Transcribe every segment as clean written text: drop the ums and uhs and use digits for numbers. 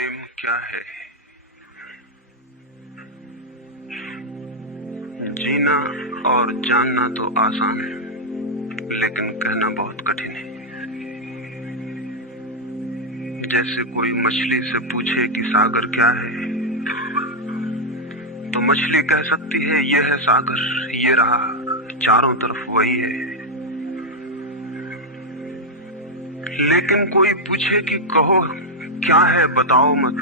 प्रेम क्या है? जीना और जानना तो आसान है, लेकिन कहना बहुत कठिन है। जैसे कोई मछली से पूछे कि सागर क्या है, तो मछली कह सकती है ये है सागर, ये रहा, चारों तरफ वही है। लेकिन कोई पूछे कि कहो क्या है, बताओ मत,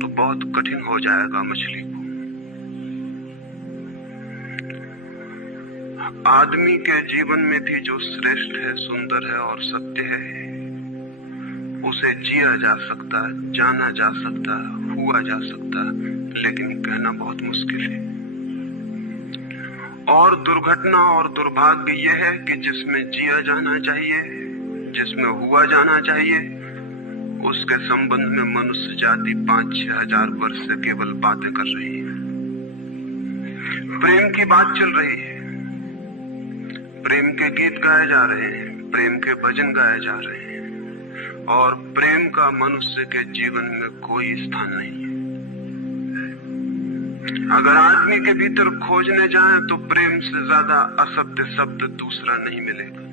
तो बहुत कठिन हो जाएगा मछली को। आदमी के जीवन में भी जो श्रेष्ठ है, सुंदर है और सत्य है, उसे जिया जा सकता, जाना जा सकता, हुआ जा सकता, लेकिन कहना बहुत मुश्किल है। और दुर्घटना और दुर्भाग्य यह है कि जिसमें जिया जाना चाहिए, जिसमें हुआ जाना चाहिए, उसके संबंध में मनुष्य जाति 5-6 हजार वर्ष से केवल बातें कर रही है। प्रेम की बात चल रही है, प्रेम के गीत गाए जा रहे हैं, प्रेम के भजन गाए जा रहे हैं, और प्रेम का मनुष्य के जीवन में कोई स्थान नहीं है। अगर आदमी के भीतर खोजने जाएं तो प्रेम से ज्यादा असत्य शब्द दूसरा नहीं मिलेगा।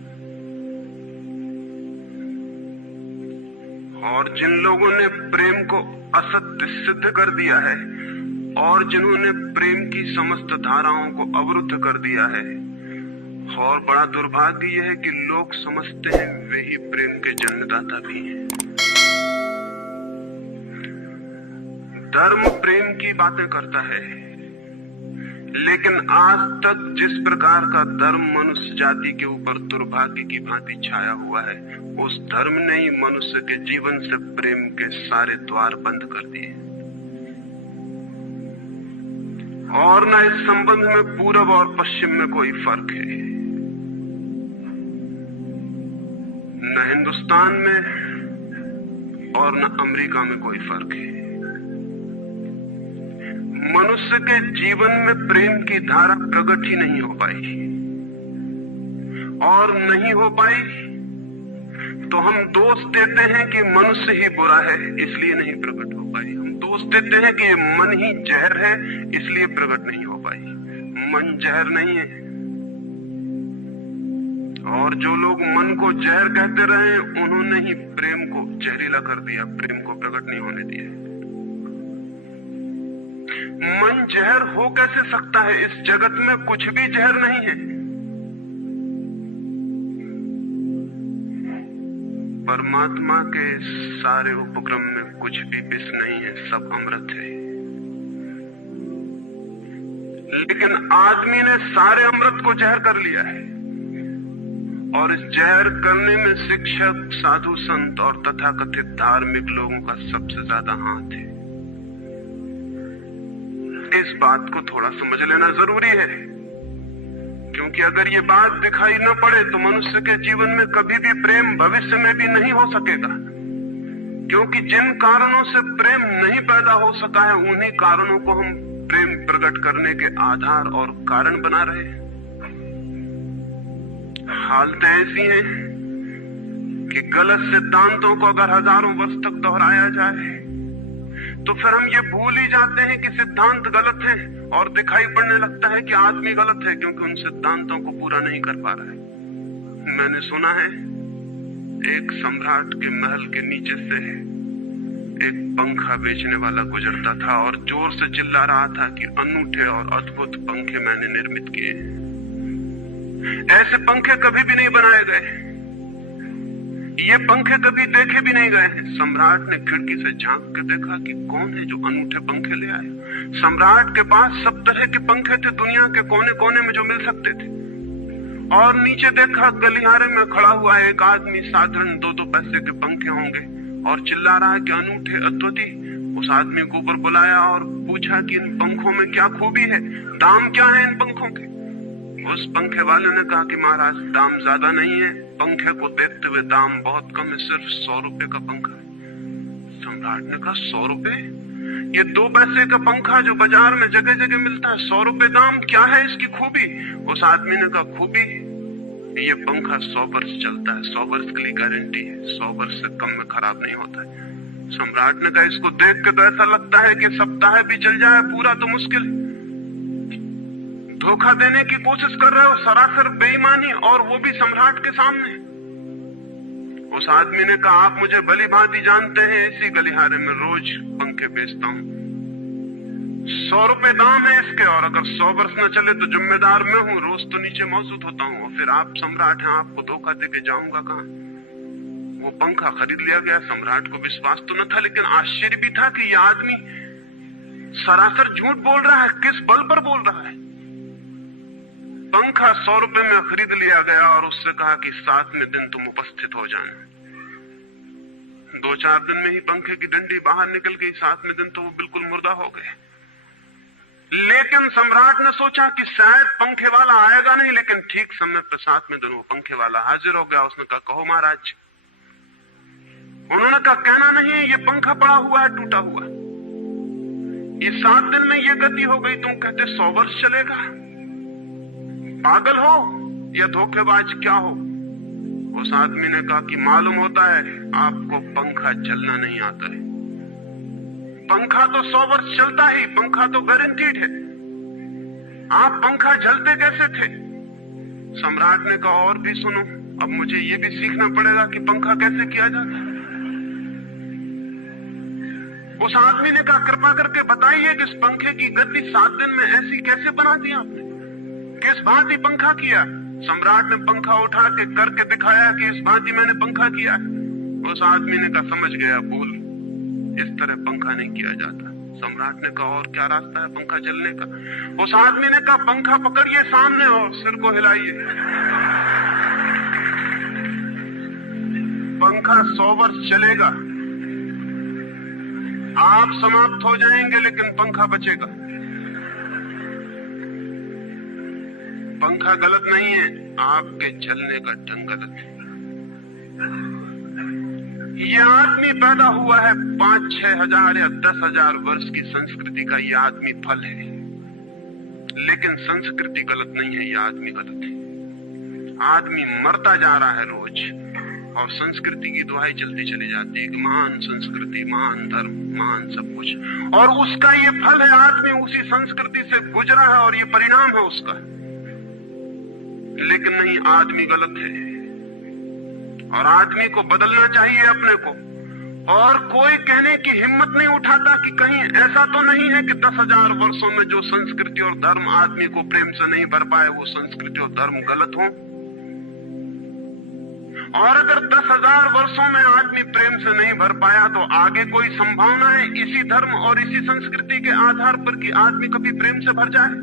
और जिन लोगों ने प्रेम को असत्य सिद्ध कर दिया है और जिन्होंने प्रेम की समस्त धाराओं को अवरुद्ध कर दिया है, और बड़ा दुर्भाग्य यह है कि लोग समझते हैं वे ही प्रेम के जन्मदाता भी हैं। धर्म प्रेम की बातें करता है, लेकिन आज तक जिस प्रकार का धर्म मनुष्य जाति के ऊपर दुर्भाग्य की भांति छाया हुआ है, उस धर्म ने ही मनुष्य के जीवन से प्रेम के सारे द्वार बंद कर दिए। और न इस संबंध में पूरब और पश्चिम में कोई फर्क है, न हिंदुस्तान में और न अमेरिका में कोई फर्क है। मनुष्य के जीवन में प्रेम की धारा प्रकट ही नहीं हो पाई, और नहीं हो पाई तो हम दोष देते हैं कि मनुष्य ही बुरा है, इसलिए नहीं प्रकट हो पाई। हम दोष देते हैं कि मन ही जहर है, इसलिए प्रकट नहीं हो पाई। मन जहर नहीं है, और जो लोग मन को जहर कहते रहे, उन्होंने ही प्रेम को जहरीला कर दिया, प्रेम को प्रकट नहीं होने दिया। मन जहर हो कैसे सकता है? इस जगत में कुछ भी जहर नहीं है। परमात्मा के सारे उपक्रम में कुछ भी विष नहीं है, सब अमृत है। लेकिन आदमी ने सारे अमृत को जहर कर लिया है, और इस जहर करने में शिक्षक, साधु, संत और तथाकथित धार्मिक लोगों का सबसे ज्यादा हाथ है। इस बात को थोड़ा समझ लेना जरूरी है, क्योंकि अगर ये बात दिखाई न पड़े तो मनुष्य के जीवन में कभी भी प्रेम भविष्य में भी नहीं हो सकेगा। क्योंकि जिन कारणों से प्रेम नहीं पैदा हो सका है, उन्हीं कारणों को हम प्रेम प्रकट करने के आधार और कारण बना रहे हैं। हालतें ऐसी हैं कि गलत सिद्धांतों को अगर हजारों वर्ष तक दोहराया जाए तो फिर हम ये भूल ही जाते हैं कि सिद्धांत गलत है, और दिखाई पड़ने लगता है कि आदमी गलत है, क्योंकि उन सिद्धांतों को पूरा नहीं कर पा रहा है। मैंने सुना है एक सम्राट के महल के नीचे से एक पंखा बेचने वाला गुजरता था और जोर से चिल्ला रहा था कि अनूठे और अद्भुत पंखे मैंने निर्मित किए हैं। ऐसे पंखे कभी भी नहीं बनाए गए, ये पंखे कभी देखे भी नहीं गए हैं। सम्राट ने खिड़की से झांक के देखा कि कौन है जो अनूठे पंखे ले आए। सम्राट के पास सब तरह के पंखे थे, दुनिया के कोने कोने में जो मिल सकते थे। और नीचे देखा, गलियारे में खड़ा हुआ एक आदमी, साधारण 2-2 पैसे के पंखे होंगे, और चिल्ला रहा है कि अनूठे, अद्वितीय। उस आदमी को ऊपर बुलाया और पूछा कि इन पंखों में क्या खूबी है, दाम क्या है इन पंखों के। उस पंखे वाले ने कहा कि महाराज, दाम ज्यादा नहीं है, पंखे को देखते हुए दाम बहुत कम है, सिर्फ 100 रुपए का पंखा है। सम्राट ने कहा 100 रुपए? ये 2 पैसे का पंखा जो बाजार में जगह जगह मिलता है, 100 रुपए दाम, क्या है इसकी खूबी? उस आदमी ने कहा खूबी, ये पंखा 100 वर्ष चलता है, 100 वर्ष के लिए गारंटी है, 100 वर्ष से कम में खराब नहीं होता है। सम्राट ने कहा, इसको देख के तो ऐसा लगता है कि सप्ताह भी चल जाए, पूरा तो मुश्किल। धोखा देने की कोशिश कर रहे हो, सरासर बेईमानी, और वो भी सम्राट के सामने। उस आदमी ने कहा, आप मुझे भली भांति जानते हैं, इसी गलिहारे में रोज पंखे बेचता हूं, 100 रुपए दाम है इसके, और अगर 100 वर्ष न चले तो जिम्मेदार मैं हूं, रोज तो नीचे मौजूद होता हूं। और फिर आप सम्राट हैं, आपको धोखा देके जाऊंगा कहां? वो पंखा खरीद लिया गया। सम्राट को विश्वास तो न था, लेकिन आश्चर्य भी था कि यह आदमी सरासर झूठ बोल रहा है, किस बल पर बोल रहा है। पंखा 100 रुपए में खरीद लिया गया और उससे कहा कि 7वें दिन तुम उपस्थित हो जाना। 2-4 दिन में ही पंखे की डंडी बाहर निकल गई, 7वें दिन तो वो बिल्कुल मुर्दा हो गए। लेकिन सम्राट ने सोचा कि शायद पंखे वाला आएगा नहीं, लेकिन ठीक समय पर 7वें दिन वो पंखे वाला हाजिर हो गया। उसने कहा, कहो महाराज। उन्होंने कहा, कहना नहीं है, ये पंखा पड़ा हुआ है, टूटा हुआ। ये 7 दिन में ये गति हो गई, तुम कहते 100 वर्ष चलेगा? पागल हो या धोखेबाज, क्या हो? उस आदमी ने कहा कि मालूम होता है आपको पंखा चलना नहीं आता है। पंखा तो 100 वर्ष चलता ही, पंखा तो गारंटीड है। आप पंखा झलते कैसे थे? सम्राट ने कहा, और भी सुनो, अब मुझे ये भी सीखना पड़ेगा कि पंखा कैसे किया जाता है। उस आदमी ने कहा, कृपा करके बताइए कि इस पंखे की गति 7 दिन में ऐसी कैसे बना दी आपने, किस भांति पंखा किया? सम्राट ने पंखा उठा के करके दिखाया कि इस भांति मैंने पंखा किया। उस आदमी ने कहा, समझ गया, भूल, इस तरह पंखा नहीं किया जाता। सम्राट ने कहा, और क्या रास्ता है पंखा जलने का? उस आदमी ने कहा, पंखा पकड़िए सामने और सिर को हिलाइए। पंखा 100 वर्ष चलेगा, आप समाप्त हो जाएंगे, लेकिन पंखा बचेगा। पंखा गलत नहीं है, आपके चलने का ढंग गलत है। यह आदमी पैदा हुआ है 5-6 हजार या 10 हजार वर्ष की संस्कृति का। यह आदमी फल है, लेकिन संस्कृति गलत नहीं है, यह आदमी गलत है। आदमी मरता जा रहा है रोज, और संस्कृति की दुहाई चलती चली जाती है कि महान संस्कृति, महान धर्म, महान सब कुछ, और उसका ये फल है। आदमी उसी संस्कृति से गुजरा है और ये परिणाम है उसका। लेकिन नहीं, आदमी गलत है, और आदमी को बदलना चाहिए अपने को। और कोई कहने की हिम्मत नहीं उठाता कि कहीं ऐसा तो नहीं है कि 10,000 वर्षों में जो संस्कृति और धर्म आदमी को प्रेम से नहीं भर पाए, वो संस्कृति और धर्म गलत हो। और अगर 10,000 वर्षों में आदमी प्रेम से नहीं भर पाया, तो आगे कोई संभावना है इसी धर्म और इसी संस्कृति के आधार पर कि आदमी कभी प्रेम से भर जाए?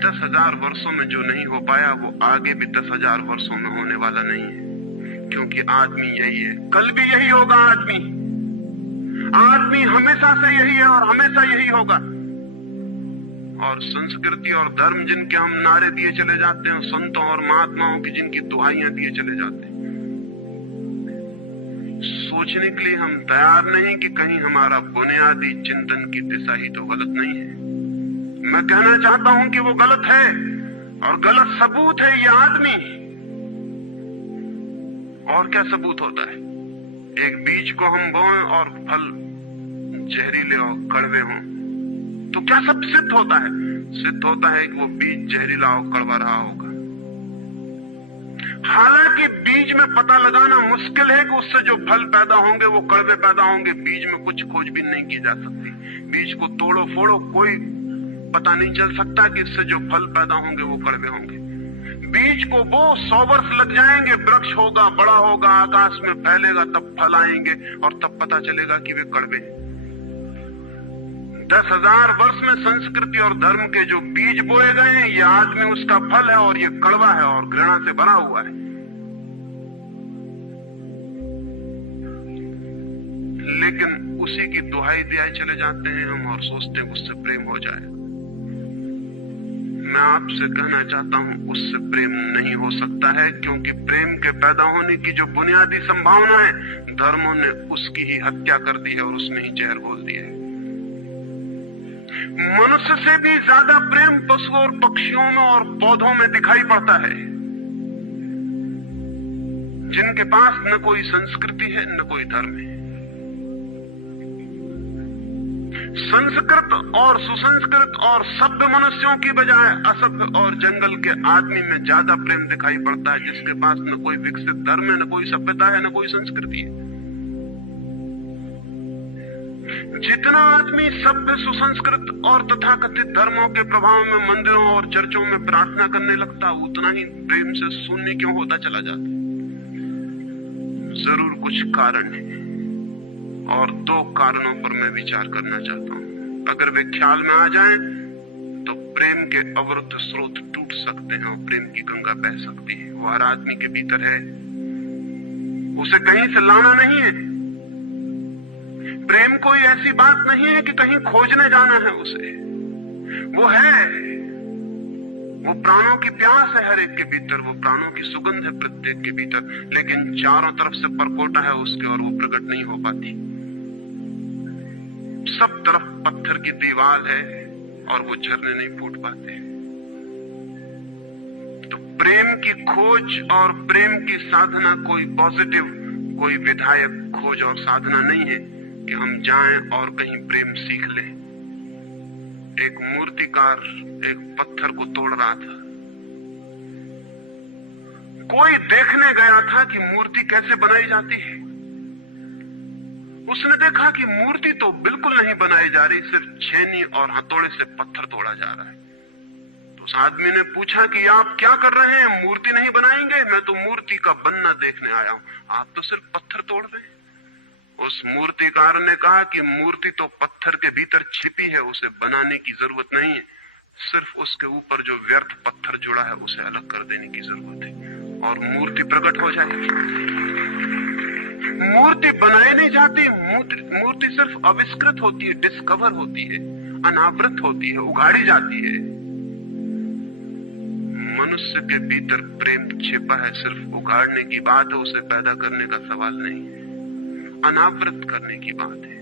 10,000 वर्षों में जो नहीं हो पाया, वो आगे भी 10,000 वर्षों में होने वाला नहीं है, क्योंकि आदमी यही है, कल भी यही होगा। आदमी हमेशा से यही है और हमेशा यही होगा। और संस्कृति और धर्म जिनके हम नारे दिए चले जाते हैं, संतों और महात्माओं की जिनकी दुहाइयां दिए चले जाते हैं, सोचने के लिए हम तैयार नहीं कि कहीं हमारा बुनियादी चिंतन की दिशा ही तो गलत नहीं है। मैं कहना चाहता हूं कि वो गलत है, और गलत सबूत है ये आदमी। और क्या सबूत होता है? एक बीज को हम बोएं और फल जहरीले और कड़वे हों, तो क्या सब सिद्ध होता है? सिद्ध होता है कि वो बीज जहरीला और कड़वा रहा होगा। हालांकि बीज में पता लगाना मुश्किल है कि उससे जो फल पैदा होंगे वो कड़वे पैदा होंगे। बीज में कुछ खोजबीन नहीं की जा सकती। बीज को तोड़ो फोड़ो, कोई पता नहीं चल सकता कि इससे जो फल पैदा होंगे वो कड़वे होंगे। बीज को वो 100 वर्ष लग जाएंगे, वृक्ष होगा, बड़ा होगा, आकाश में फैलेगा, तब फल आएंगे और तब पता चलेगा कि वे कड़वे। 10,000 वर्ष में संस्कृति और धर्म के जो बीज बोए गए हैं, ये आदमी उसका फल है, और ये कड़वा है और घृणा से भरा हुआ है। लेकिन उसी की दुहाई दिए चले जाते हैं हम, और सोचते हैं उससे प्रेम हो जाए। मैं आपसे कहना चाहता हूं, उससे प्रेम नहीं हो सकता है, क्योंकि प्रेम के पैदा होने की जो बुनियादी संभावना है, धर्मों ने उसकी ही हत्या कर दी है और उसमें ही जहर घोल दिया है। मनुष्य से भी ज्यादा प्रेम पशुओं और पक्षियों में और पौधों में दिखाई पड़ता है। जिनके पास न कोई संस्कृति है न कोई धर्म है। संस्कृत और सुसंस्कृत और सभ्य मनुष्यों की बजाय असभ्य और जंगल के आदमी में ज्यादा प्रेम दिखाई पड़ता है, जिसके पास न कोई विकसित धर्म है, न कोई सभ्यता है, न कोई संस्कृति है। जितना आदमी सभ्य, सुसंस्कृत और तथाकथित धर्मों के प्रभाव में मंदिरों और चर्चों में प्रार्थना करने लगता, उतना ही प्रेम से शून्य क्यों होता चला जाता। जरूर कुछ कारण है, और दो कारणों पर मैं विचार करना चाहता हूं। अगर वे ख्याल में आ जाएं, तो प्रेम के अवरुद्ध स्रोत टूट सकते हैं और प्रेम की गंगा बह सकती है। वो हर आदमी के भीतर है, उसे कहीं से लाना नहीं है। प्रेम कोई ऐसी बात नहीं है कि कहीं खोजने जाना है उसे, वो है, वो प्राणों की प्यास है हर एक के भीतर, वो प्राणों की सुगंध है प्रत्येक के भीतर, लेकिन चारों तरफ से परकोटा है उसके और वो प्रकट नहीं हो पाती। सब तरफ पत्थर की दीवार है और वो झरने नहीं फूट पाते। तो प्रेम की खोज और प्रेम की साधना कोई पॉजिटिव, कोई विधायक खोज और साधना नहीं है कि हम जाएं और कहीं प्रेम सीख लें। एक मूर्तिकार एक पत्थर को तोड़ रहा था, कोई देखने गया था कि मूर्ति कैसे बनाई जाती है। उसने देखा कि मूर्ति तो बिल्कुल नहीं बनाई जा रही, सिर्फ छेनी और हथौड़े से पत्थर तोड़ा जा रहा है। तो उस आदमी ने पूछा कि आप क्या कर रहे हैं, मूर्ति नहीं बनाएंगे? मैं तो मूर्ति का बनना देखने आया हूं, आप तो सिर्फ पत्थर तोड़ रहे हैं। उस मूर्तिकार ने कहा कि मूर्ति तो पत्थर के भीतर छिपी है, उसे बनाने की जरूरत नहीं है, सिर्फ उसके ऊपर जो व्यर्थ पत्थर जुड़ा है उसे अलग कर देने की जरूरत है और मूर्ति प्रकट हो जाएगी। मूर्ति बनाई नहीं जाती, मूर्ति सिर्फ आविष्कृत होती है, डिस्कवर होती है, अनावृत होती है, उगाड़ी जाती है। मनुष्य के भीतर प्रेम छिपा है, सिर्फ उगाड़ने की बात है, उसे पैदा करने का सवाल नहीं है, अनावृत करने की बात है।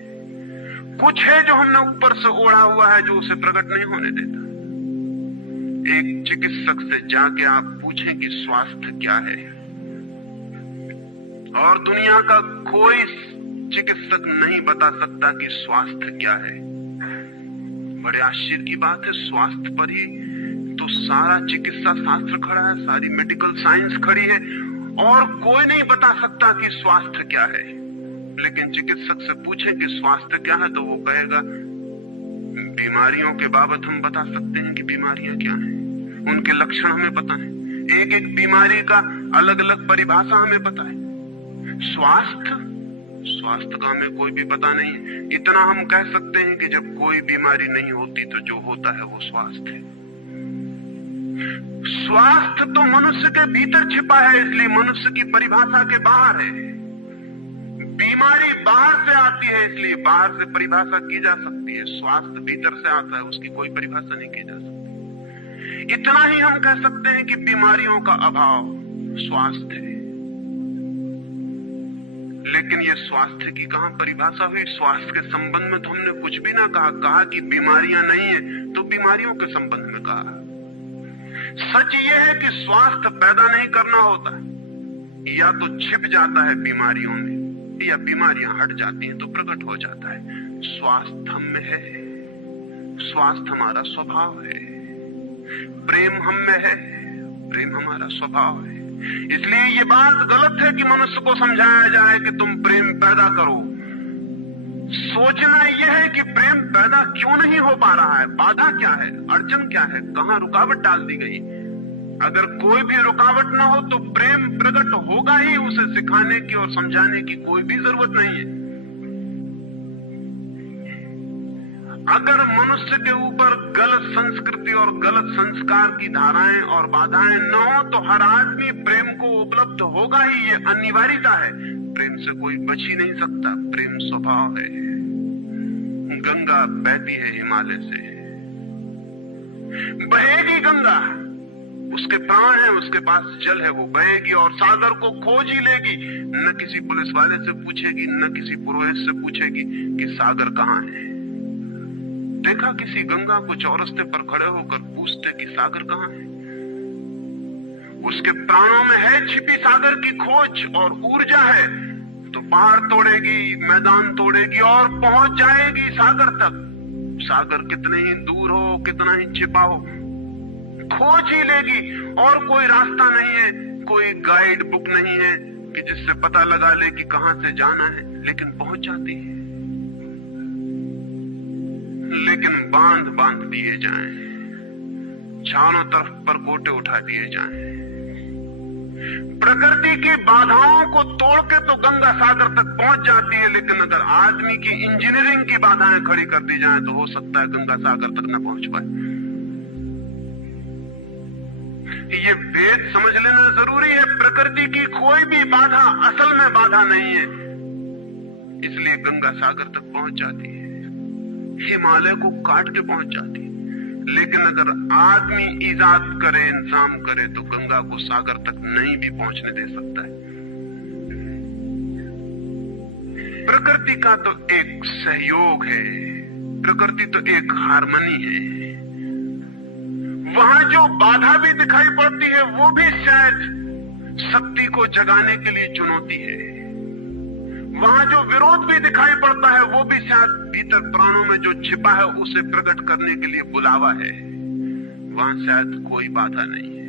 कुछ है जो हमने ऊपर से ओढ़ा हुआ है, जो उसे प्रकट नहीं होने देता। एक चिकित्सक से जाके आप पूछें कि स्वास्थ्य क्या है, और दुनिया का कोई चिकित्सक नहीं बता सकता कि स्वास्थ्य क्या है। बड़े आश्चर्य की बात है, स्वास्थ्य पर ही तो सारा चिकित्सा शास्त्र खड़ा है, सारी मेडिकल साइंस खड़ी है, और कोई नहीं बता सकता कि स्वास्थ्य क्या है। लेकिन चिकित्सक से पूछे कि स्वास्थ्य क्या है, तो वो कहेगा बीमारियों के बाबत हम बता सकते हैं कि बीमारियां क्या हैं, उनके लक्षण हमें पता है, एक एक बीमारी का अलग अलग परिभाषा हमें पता है। स्वास्थ्य का हमें कोई भी पता नहीं है। इतना हम कह सकते हैं कि जब कोई बीमारी नहीं होती तो जो होता है वो स्वास्थ्य है। स्वास्थ्य तो मनुष्य के भीतर छिपा है, इसलिए मनुष्य की परिभाषा के बाहर है। बीमारी बाहर से आती है, इसलिए बाहर से परिभाषा की जा सकती है। स्वास्थ्य भीतर से आता है, उसकी कोई परिभाषा नहीं की जा सकती। इतना ही हम कह सकते हैं कि बीमारियों का अभाव स्वास्थ्य है। लेकिन ये स्वास्थ्य की कहां परिभाषा हुई? स्वास्थ्य के संबंध में तो हमने कुछ भी ना कहा कि बीमारियां नहीं है, तो बीमारियों के संबंध में कहा। सच ये है कि स्वास्थ्य पैदा नहीं करना होता, या तो छिप जाता है बीमारियों में, या बीमारियां हट जाती हैं तो प्रकट हो जाता है। स्वास्थ्य हम में है, स्वास्थ्य हमारा स्वभाव है, प्रेम हम में है, प्रेम हमारा स्वभाव है। इसलिए ये बात गलत है कि मनुष्य को समझाया जाए कि तुम प्रेम पैदा करो। सोचना यह है कि प्रेम पैदा क्यों नहीं हो पा रहा है, बाधा क्या है, अड़चन क्या है, कहां रुकावट डाल दी गई। अगर कोई भी रुकावट ना हो तो प्रेम प्रकट होगा ही, उसे सिखाने की और समझाने की कोई भी जरूरत नहीं है। अगर मनुष्य के ऊपर गलत संस्कृति और गलत संस्कार की धाराएं और बाधाएं न हो तो हर आदमी प्रेम को उपलब्ध होगा ही, ये अनिवार्यता है। प्रेम से कोई बच ही नहीं सकता, प्रेम स्वभाव है। गंगा बहती है हिमालय से, बहेगी गंगा, उसके प्राण है, उसके पास जल है, वो बहेगी और सागर को खोज ही लेगी। न किसी पुलिस वाले से पूछेगी, न किसी पुरोहित से पूछेगी कि सागर कहाँ है। देखा किसी गंगा को चौरस्ते पर खड़े होकर पूछते कि सागर कहाँ है? उसके प्राणों में है छिपी सागर की खोज और ऊर्जा है, तो पहाड़ तोड़ेगी, मैदान तोड़ेगी और पहुंच जाएगी सागर तक। सागर कितने ही दूर हो, कितना ही छिपा हो, खोज ही लेगी। और कोई रास्ता नहीं है, कोई गाइड बुक नहीं है कि जिससे पता लगा ले कि कहां से जाना है, लेकिन पहुंच जाती है। लेकिन बांध बांध दिए जाएं, चारों तरफ परकोटे उठा दिए जाएं, प्रकृति की बाधाओं को तोड़ के तो गंगा सागर तक पहुंच जाती है, लेकिन अगर आदमी की इंजीनियरिंग की बाधाएं खड़ी कर दी जाएं तो हो सकता है गंगा सागर तक न पहुंच पाए। ये भेद समझ लेना जरूरी है। प्रकृति की कोई भी बाधा असल में बाधा नहीं है, इसलिए गंगा सागर तक पहुंच जाती है, हिमालय को काट के पहुंच जाती है। लेकिन अगर आदमी इजाद करे, इंतजाम करे, तो गंगा को सागर तक नहीं भी पहुंचने दे सकता है। प्रकृति का तो एक सहयोग है, प्रकृति तो एक हार्मनी है। वहां जो बाधा भी दिखाई पड़ती है वो भी शायद शक्ति को जगाने के लिए चुनौती है। वहां जो विरोध भी दिखाई पड़ता है वो भी शायद भीतर प्राणों में जो छिपा है उसे प्रकट करने के लिए बुलावा है। वहां शायद कोई बाधा नहीं है।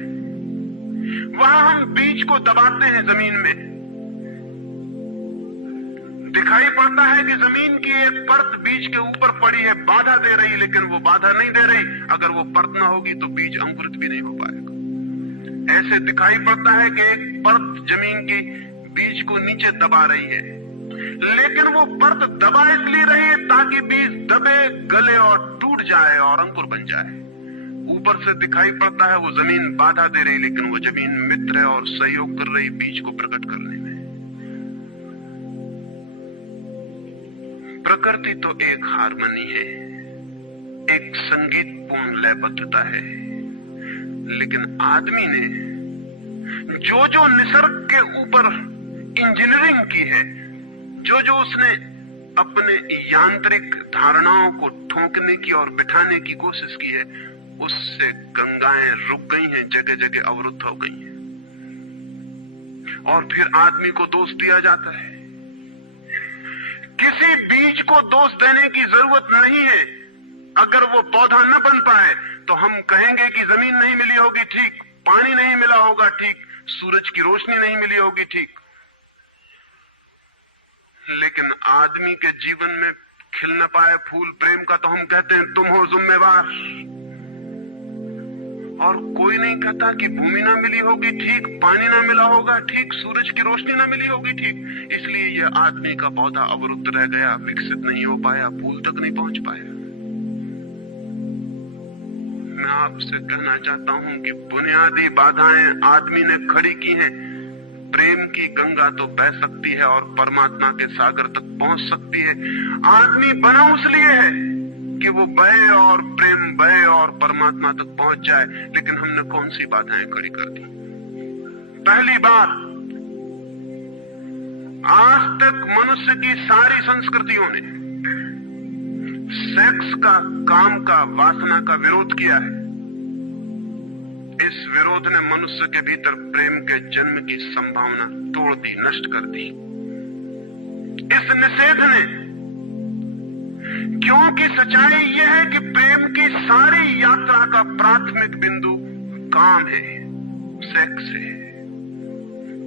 वहां हम बीज को दबाते हैं जमीन में, दिखाई पड़ता है कि जमीन की एक परत बीज के ऊपर पड़ी है, बाधा दे रही, लेकिन वो बाधा नहीं दे रही। अगर वो परत ना होगी तो बीज अंकुरित भी नहीं हो पाएगा। ऐसे दिखाई पड़ता है कि एक परत जमीन की बीज को नीचे दबा रही है, लेकिन वो परत दबा इसलिए रही है ताकि बीज दबे, गले और टूट जाए और अंकुर बन जाए। ऊपर से दिखाई पड़ता है वो जमीन बाधा दे रही, लेकिन वो जमीन मित्र है और सहयोग कर रही बीज को प्रकट करने में। प्रकृति तो एक हार्मनी है, एक संगीतपूर्ण लयबद्धता है, लेकिन आदमी ने जो जो निसर्ग के ऊपर इंजीनियरिंग की है, जो जो उसने अपने यांत्रिक धारणाओं को ठोंकने की और बिठाने की कोशिश की है, उससे गंगाएं रुक गई हैं, जगह जगह अवरुद्ध हो गई हैं। और फिर आदमी को दोष दिया जाता है। किसी बीज को दोष देने की जरूरत नहीं है। अगर वो पौधा न बन पाए तो हम कहेंगे कि जमीन नहीं मिली होगी, ठीक, पानी नहीं मिला होगा, ठीक, सूरज की रोशनी नहीं मिली होगी, ठीक, लेकिन आदमी के जीवन में खिल न पाए फूल प्रेम का तो हम कहते हैं तुम हो जिम्मेवार। और कोई नहीं कहता कि भूमि ना मिली होगी, ठीक, पानी ना मिला होगा, ठीक, सूरज की रोशनी ना मिली होगी, ठीक, इसलिए यह आदमी का पौधा अवरुद्ध रह गया, विकसित नहीं हो पाया, फूल तक नहीं पहुंच पाया। मैं आपसे कहना चाहता हूं कि बुनियादी बाधाएं आदमी ने खड़ी की हैं। प्रेम की गंगा तो बह सकती है और परमात्मा के सागर तक पहुंच सकती है। आदमी बना उसलिए है कि वो बहे और प्रेम बहे और परमात्मा तक पहुंच जाए, लेकिन हमने कौन सी बाधाएं खड़ी कर दी? पहली बात, आज तक मनुष्य की सारी संस्कृतियों ने सेक्स का, काम का, वासना का विरोध किया है। इस विरोध ने मनुष्य के भीतर प्रेम के जन्म की संभावना तोड़ दी, नष्ट कर दी। इस निषेध ने, क्योंकि सच्चाई यह है कि प्रेम की सारी यात्रा का प्राथमिक बिंदु काम है, सेक्स है।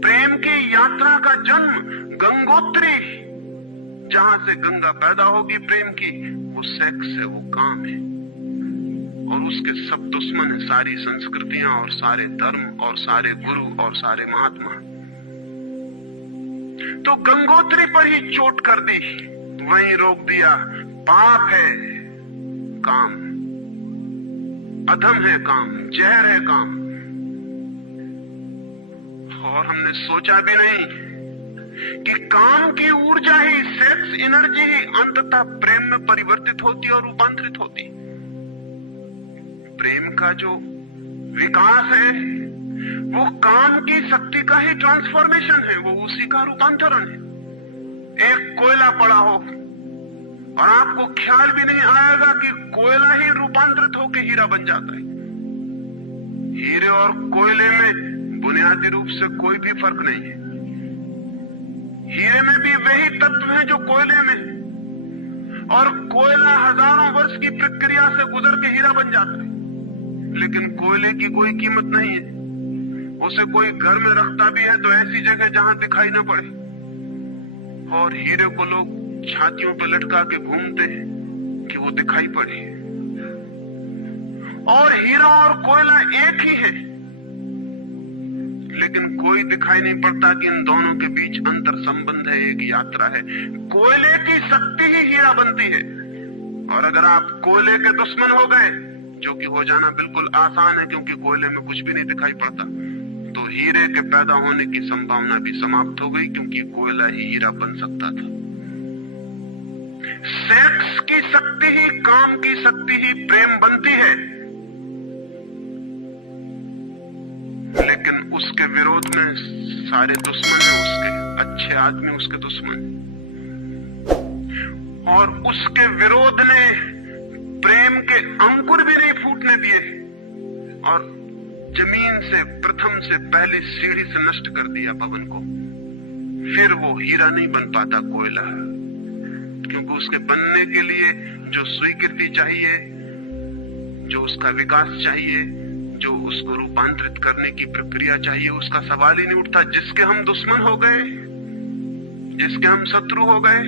प्रेम की यात्रा का जन्म गंगोत्री, जहां से गंगा पैदा होगी प्रेम की, वो सेक्स है, वो काम है। और उसके सब दुश्मन है, सारी संस्कृतियां और सारे धर्म और सारे गुरु और सारे महात्मा। तो गंगोत्री पर ही चोट कर दी, वहीं रोक दिया। पाप है काम, अधम है काम, जहर है काम। और हमने सोचा भी नहीं कि काम की ऊर्जा ही, सेक्स एनर्जी ही अंततः प्रेम में परिवर्तित होती और रूपांतरित होती। प्रेम का जो विकास है वो काम की शक्ति का ही ट्रांसफॉर्मेशन है, वो उसी का रूपांतरण है। एक कोयला पड़ा हो और आपको ख्याल भी नहीं आएगा कि कोयला ही रूपांतरित होकर हीरा बन जाता है। हीरे और कोयले में बुनियादी रूप से कोई भी फर्क नहीं है। हीरे में भी वही तत्व है जो कोयले में, और कोयला हजारों वर्ष की प्रक्रिया से गुजर के हीरा बन जाता है, लेकिन कोयले की कोई कीमत नहीं है। उसे कोई घर में रखता भी है तो ऐसी जगह जहां दिखाई न पड़े, और हीरे को लोग छातियों पर लटका के घूमते हैं कि वो दिखाई पड़े। और हीरा और कोयला एक ही है, लेकिन कोई दिखाई नहीं पड़ता कि इन दोनों के बीच अंतर संबंध है, एक यात्रा है। कोयले की शक्ति ही हीरा बनती है, और अगर आप कोयले के दुश्मन हो गए, जो कि हो जाना बिल्कुल आसान है क्योंकि कोयले में कुछ भी नहीं दिखाई पड़ता, तो हीरे के पैदा होने की संभावना भी समाप्त हो गई, क्योंकि कोयला ही हीरा बन सकता था। सेक्स की शक्ति ही, काम की शक्ति ही प्रेम बनती है, लेकिन उसके विरोध में सारे दुश्मन हैं उसके, अच्छे आदमी उसके दुश्मन, और उसके विरोध ने प्रेम के अंकुर भी नहीं फूटने दिए, और जमीन से प्रथम से पहली सीढ़ी से नष्ट कर दिया भवन को। फिर वो हीरा नहीं बन पाता कोयला, क्योंकि उसके बनने के लिए जो स्वीकृति चाहिए, जो उसका विकास चाहिए, जो उसको रूपांतरित करने की प्रक्रिया चाहिए, उसका सवाल ही नहीं उठता। जिसके हम दुश्मन हो गए, जिसके हम शत्रु हो गए,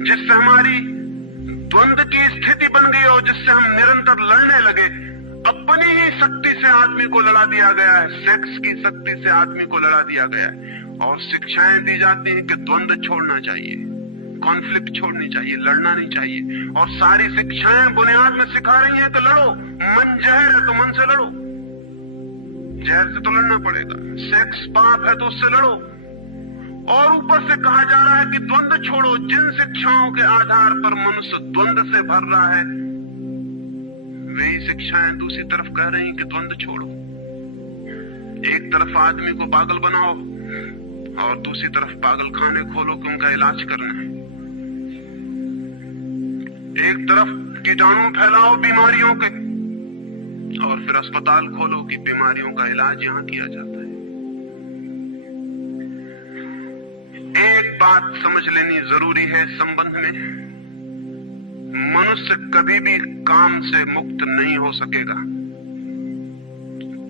जिससे हमारी द्वंद्व की स्थिति बन गई और जिससे हम निरंतर लड़ने लगे, अपनी ही शक्ति से आदमी को लड़ा दिया गया है, सेक्स की शक्ति से आदमी को लड़ा दिया गया है। और शिक्षाएं दी जाती हैं कि द्वंद्व छोड़ना चाहिए, कॉन्फ्लिक्ट छोड़नी चाहिए, लड़ना नहीं चाहिए, और सारी शिक्षाएं बुनियाद में सिखा रही हैं कि लड़ो, मन जहर है तो मन से लड़ो, जहर से तो लड़ना पड़ेगा, सेक्स पाप है तो उससे लड़ो। और ऊपर से कहा जा रहा है कि द्वंद्व छोड़ो। जिन शिक्षाओं के आधार पर मनुष्य द्वंद्व से भर रहा है, वही शिक्षाएं दूसरी तरफ कह रही हैं कि द्वंद्व छोड़ो। एक तरफ आदमी को पागल बनाओ और दूसरी तरफ पागल खाने खोलो कि उनका इलाज करना है। एक तरफ कीटाणु फैलाओ बीमारियों के, और फिर अस्पताल खोलो कि बीमारियों का इलाज यहां किया जाता है। एक बात समझ लेनी जरूरी है संबंध में, मनुष्य कभी भी काम से मुक्त नहीं हो सकेगा।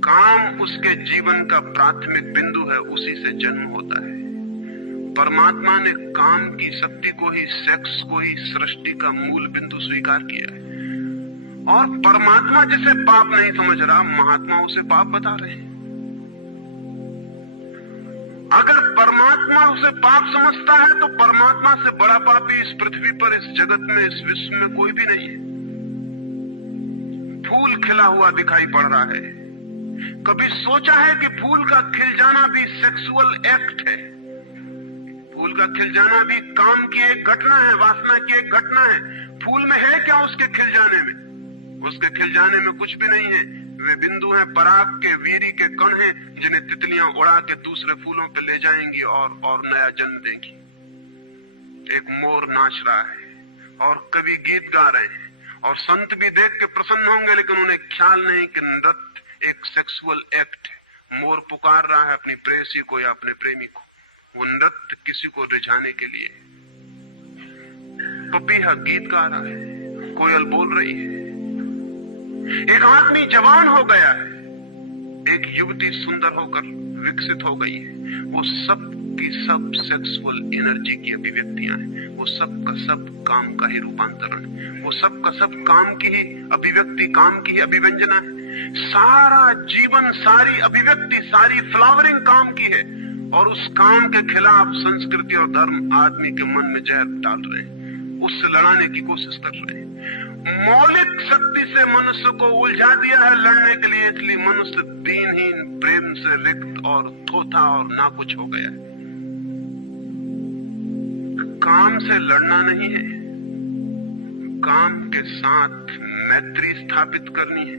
काम उसके जीवन का प्राथमिक बिंदु है, उसी से जन्म होता है। परमात्मा ने काम की शक्ति को ही, सेक्स को ही सृष्टि का मूल बिंदु स्वीकार किया है, और परमात्मा जिसे पाप नहीं समझ रहा, महात्मा उसे पाप बता रहे हैं। अगर परमात्मा उसे पाप समझता है तो परमात्मा से बड़ा पापी इस पृथ्वी पर, इस जगत में, इस विश्व में कोई भी नहीं है। फूल खिला हुआ दिखाई पड़ रहा है, कभी सोचा है कि फूल का खिल जाना भी सेक्सुअल एक्ट है? फूल का खिल जाना भी काम की एक घटना है, वासना की एक घटना है। फूल में है क्या उसके खिल जाने में? उसके खिल जाने में कुछ भी नहीं है। वे बिंदु हैं, पराग के, वीरी के कण हैं, जिन्हें तितलियां उड़ा के दूसरे फूलों पे ले जाएंगी और नया जन्म देंगी। एक मोर नाच रहा है और कवि गीत गा रहे हैं, और संत भी देख के प्रसन्न होंगे, लेकिन उन्हें ख्याल नहीं कि नृत्य एक सेक्सुअल एक्ट है। मोर पुकार रहा है अपनी प्रेयसी को या अपने प्रेमी को, वो नृत्य किसी को रिझाने के लिए। पपीहा गीत गा रहा है, कोयल बोल रही है। एक आदमी जवान हो गया है, एक युवती सुंदर होकर विकसित हो गई है। वो सब की सब सेक्सुअल एनर्जी की अभिव्यक्तियां हैं, वो सब का सब काम का ही रूपांतरण है, वो सब का सब काम की ही अभिव्यक्ति, काम की ही अभिव्यंजना है। सारा जीवन, सारी अभिव्यक्ति, सारी फ्लावरिंग काम की है, और उस काम के खिलाफ संस्कृति और धर्म आदमी के मन में जहर डाल रहे हैं, उससे लड़ाने की कोशिश कर रहे हैं। मौलिक शक्ति से मनुष्य को उलझा दिया है लड़ने के लिए, इसलिए मनुष्य दीनहीन, प्रेम से रिक्त और थोथा और ना कुछ हो गया है। काम से लड़ना नहीं है, काम के साथ मैत्री स्थापित करनी है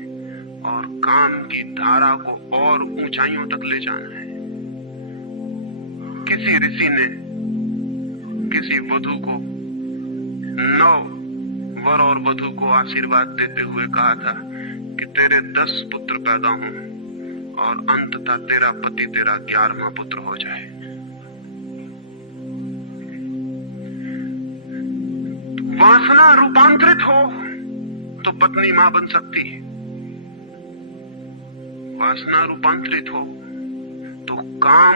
और काम की धारा को और ऊंचाइयों तक ले जाना है। किसी ऋषि ने किसी वधू को, नव वर और वधू को आशीर्वाद देते हुए कहा था कि तेरे 10 पुत्र पैदा हों और अंततः तेरा पति तेरा 11वां पुत्र हो जाए। वासना रूपांतरित हो तो पत्नी मां बन सकती है, वासना रूपांतरित हो तो काम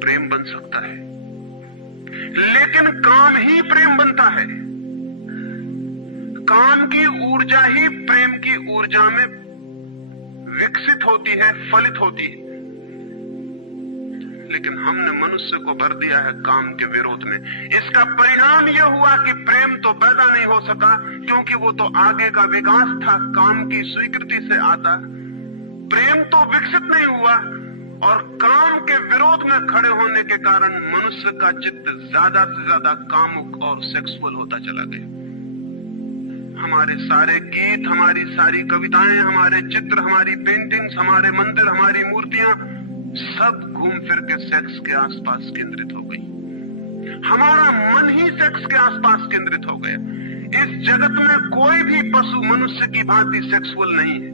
प्रेम बन सकता है, लेकिन काम ही प्रेम बनता है। काम की ऊर्जा ही प्रेम की ऊर्जा में विकसित होती है, फलित होती है। लेकिन हमने मनुष्य को भर दिया है काम के विरोध में। इसका परिणाम यह हुआ कि प्रेम तो पैदा नहीं हो सका, क्योंकि वो तो आगे का विकास था, काम की स्वीकृति से आता। प्रेम तो विकसित नहीं हुआ, और काम के विरोध में खड़े होने के कारण मनुष्य का चित्त ज्यादा से ज्यादा कामुक और सेक्सुअल होता चला गया। हमारे सारे गीत, हमारी सारी कविताएं, हमारे चित्र, हमारी पेंटिंग्स, हमारे मंदिर, हमारी मूर्तियां सब घूम फिर के सेक्स के आसपास केंद्रित हो गई। हमारा मन ही सेक्स के आसपास केंद्रित हो गया। इस जगत में कोई भी पशु मनुष्य की भांति सेक्सुअल नहीं है।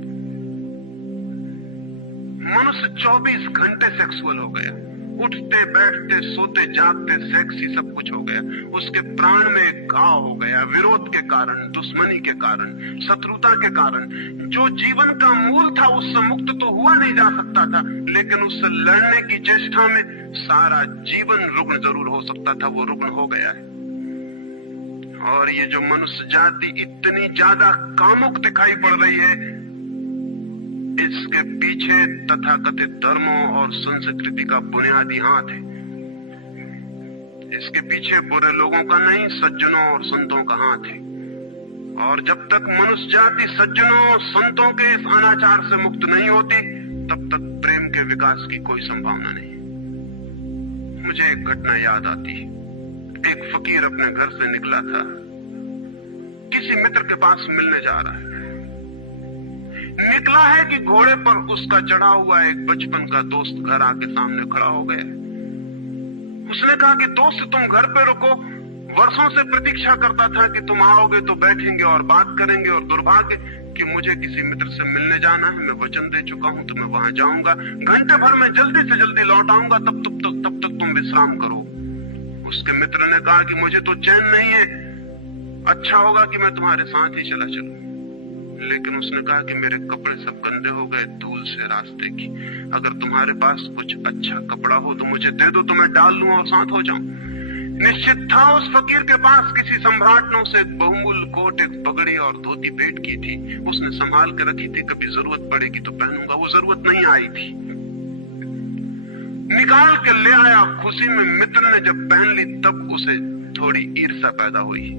मनुष्य 24 घंटे सेक्सुअल हो गया। उठते बैठते सोते जागते सेक्स ही सब कुछ हो गया। उसके प्राण में एक घाव हो गया, विरोध के कारण, दुश्मनी के कारण, शत्रुता के कारण। जो जीवन का मूल था उससे मुक्त तो हुआ नहीं जा सकता था, लेकिन उससे लड़ने की चेष्टा में सारा जीवन रुग्ण जरूर हो सकता था, वो रुग्ण हो गया है। और ये जो मनुष्य जाति इतनी ज्यादा कामुक दिखाई पड़ रही है, इसके पीछे तथाकथित धर्मों और संस्कृति का बुनियादी हाथ है। इसके पीछे बुरे लोगों का नहीं, सज्जनों और संतों का हाथ है। और जब तक मनुष्य जाति सज्जनों और संतों के इस अनाचार से मुक्त नहीं होती, तब तक प्रेम के विकास की कोई संभावना नहीं। मुझे एक घटना याद आती है। एक फकीर अपने घर से निकला था, किसी मित्र के पास मिलने जा रहा है। निकला है कि घोड़े पर उसका चढ़ा हुआ एक बचपन का दोस्त घर आके सामने खड़ा हो गया। उसने कहा कि दोस्त तुम घर पे रुको, वर्षों से प्रतीक्षा करता था कि तुम आओगे तो बैठेंगे और बात करेंगे, और दुर्भाग्य कि मुझे किसी मित्र से मिलने जाना है। मैं वचन दे चुका हूं तो मैं वहां जाऊंगा, घंटे भर में जल्दी से जल्दी लौट आऊंगा, तब तक तुम विश्राम करो। उसके मित्र ने कहा कि मुझे तो चैन नहीं है, अच्छा होगा कि मैं तुम्हारे साथ ही चला चलूं। लेकिन उसने कहा कि मेरे कपड़े सब गंदे हो गए धूल से रास्ते की, अगर तुम्हारे पास कुछ अच्छा कपड़ा हो तो मुझे दे दो, तो मैं डाल लूं और साथ हो जाऊं। निश्चित था उस फकीर के पास किसी सम्राट ने उसे एक बहुमूल्य कोट, एक पगड़ी और धोती भेंट की थी। उसने संभाल के रखी थी, कभी जरूरत पड़ेगी तो पहनूंगा। वो जरूरत नहीं आई थी, निकाल के ले आया। खुशी में मित्र ने जब पहन ली तब उसे थोड़ी ईर्ष्या पैदा हुई।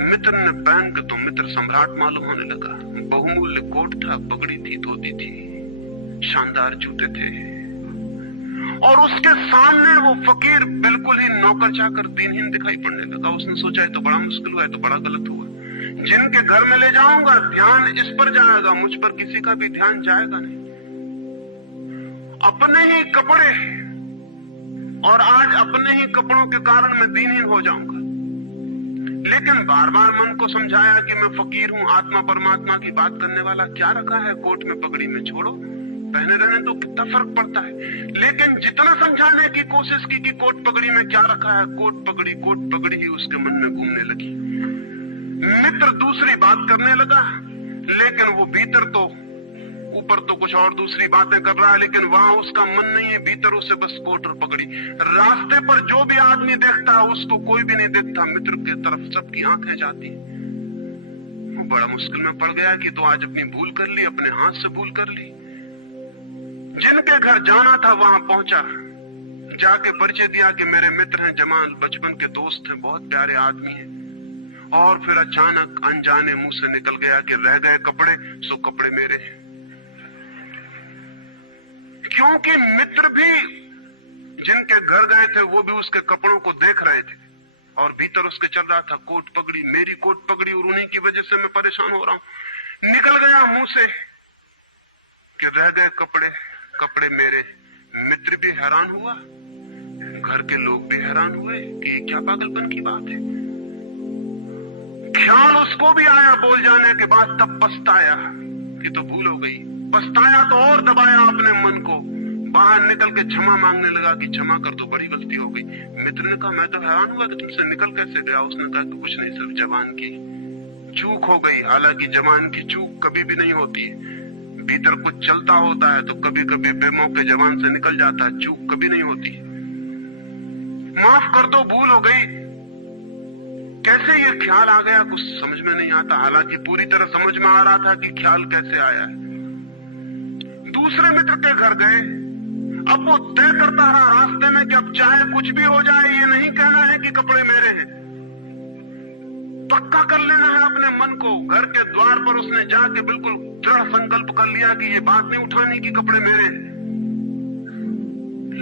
मित्र ने पहन के तो मित्र सम्राट मालूम होने लगा। बहुमूल्य कोट था, पगड़ी थी, धोती थी, शानदार जूते थे, और उसके सामने वो फकीर बिल्कुल ही नौकर चाकर दीनहीन दिखाई पड़ने लगा। उसने सोचा है तो बड़ा मुश्किल हुआ, है तो बड़ा गलत हुआ। जिनके घर में ले जाऊंगा ध्यान इस पर जाएगा, मुझ पर किसी का भी ध्यान जाएगा नहीं। अपने ही कपड़े, और आज अपने ही कपड़ों के कारण मैं दीनहीन हो जाऊंगा। लेकिन बार बार मन को समझाया कि मैं फकीर हूं, आत्मा परमात्मा की बात करने वाला, क्या रखा है कोट में पगड़ी में, छोड़ो, पहने रहने तो कितना फर्क पड़ता है। लेकिन जितना समझाने की कोशिश की कि कोट पगड़ी में क्या रखा है, कोट पगड़ी ही उसके मन में घूमने लगी। मित्र दूसरी बात करने लगा, लेकिन वो भीतर तो ऊपर तो कुछ और दूसरी बातें कर रहा है, लेकिन वहां उसका मन नहीं है, भीतर उसे बस कोट और पगड़ी। रास्ते पर जो भी आदमी देखता है उसको कोई भी नहीं देखता, मित्र की तरफ सबकी आंखें जाती। वो बड़ा मुश्किल में पड़ गया कि तो आज अपनी भूल कर ली, अपने हाथ से भूल कर ली। जिनके घर जाना था वहां पहुंचा, जाके परिचय दिया कि मेरे मित्र हैं, जमाल, बचपन के दोस्त हैं, बहुत प्यारे आदमी हैं। और फिर अचानक अनजाने मुंह से निकल गया कि रह गए कपड़े सो कपड़े मेरे हैं। क्योंकि मित्र भी जिनके घर गए थे वो भी उसके कपड़ों को देख रहे थे, और भीतर उसके चल रहा था कोट पगड़ी, मेरी कोट पगड़ी, और उन्हीं की वजह से मैं परेशान हो रहा हूं। निकल गया मुंह से कि रह गए कपड़े, कपड़े मेरे। मित्र भी हैरान हुआ, घर के लोग भी हैरान हुए कि ये क्या पागलपन की बात है। ख्याल उसको भी आया बोल जाने के बाद, तब पछताया कि तो भूल हो गई। पछताया तो और दबाया अपने मन को, बाहर निकल के क्षमा मांगने लगा कि क्षमा कर दो, बड़ी गलती हो गई। मित्र ने कहा, मैं तो हैरान हुआ कि तुमसे निकल कैसे गया। उसने कहा कि कुछ नहीं, सिर्फ जबान की चूक हो गई। हालांकि जबान की चूक कभी भी नहीं होती है, भीतर कुछ चलता होता है तो कभी कभी बेमौके जबान से निकल जाता है, चूक कभी नहीं होती। माफ कर दो, भूल हो गई। कैसे ये ख्याल आ गया कुछ समझ में नहीं आता, हालांकि पूरी तरह समझ में आ रहा था कि ख्याल कैसे आया है। दूसरे मित्र के घर गए। अब वो तय करता रहा रास्ते में कि अब चाहे कुछ भी हो जाए, ये नहीं कहना है कि कपड़े मेरे हैं, पक्का कर लेना है अपने मन को। घर के द्वार पर उसने जाके बिल्कुल दृढ़ संकल्प कर लिया कि ये बात नहीं उठानी कि कपड़े मेरे हैं।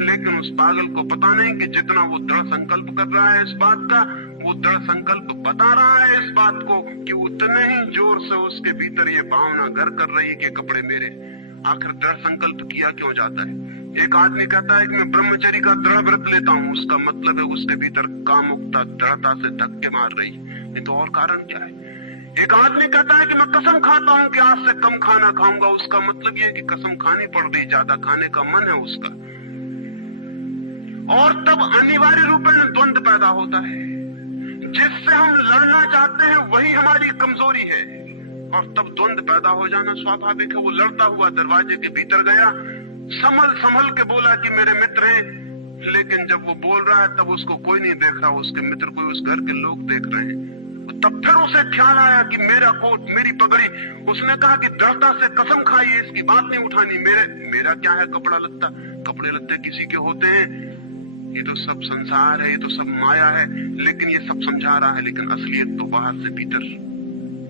लेकिन उस पागल को पता नहीं कि जितना वो दृढ़ संकल्प कर रहा है इस बात का, वो दृढ़ संकल्प बता रहा है इस बात को कि उतने ही जोर से उसके भीतर ये भावना घर कर रही है कि कपड़े मेरे। आखिर दृढ़ संकल्प किया क्यों जाता है? एक आदमी कहता है कि मैं ब्रह्मचर्य का दृढ़ व्रत लेता हूं, उसका मतलब है उसके भीतर कामुकता दृढ़ता से धक्के मार रही, नहीं तो और कारण क्या है? एक आदमी कहता है कि मैं कसम खाता हूं कि आज से कम खाना खाऊंगा, उसका मतलब यह है कि कसम खानी पड़ रही, ज्यादा खाने का मन है उसका। और तब अनिवार्य रूप में द्वंद्व पैदा होता है। जिससे हम लड़ना चाहते हैं वही हमारी कमजोरी है, और तब द्वंद्व पैदा हो जाना स्वाभाविक है। वो लड़ता हुआ दरवाजे के भीतर गया, संभल संभल के बोला कि मेरे मित्र हैं, लेकिन जब वो बोल रहा है तब उसको कोई नहीं देख रहा, उसके मित्र कोई उस घर के लोग देख रहे हैं। तब फिर उसे ख्याल आया कि मेरा कोट, मेरी पगड़ी। उसने कहा कि दृढ़ता से कसम खाई है, इसकी बात नहीं उठानी। मेरा क्या है कपड़ा लत्ता, कपड़े लत्ते किसी के होते हैं, ये तो सब संसार है, ये तो सब माया है। लेकिन ये सब समझा रहा है, लेकिन असलियत तो बाहर से भीतर,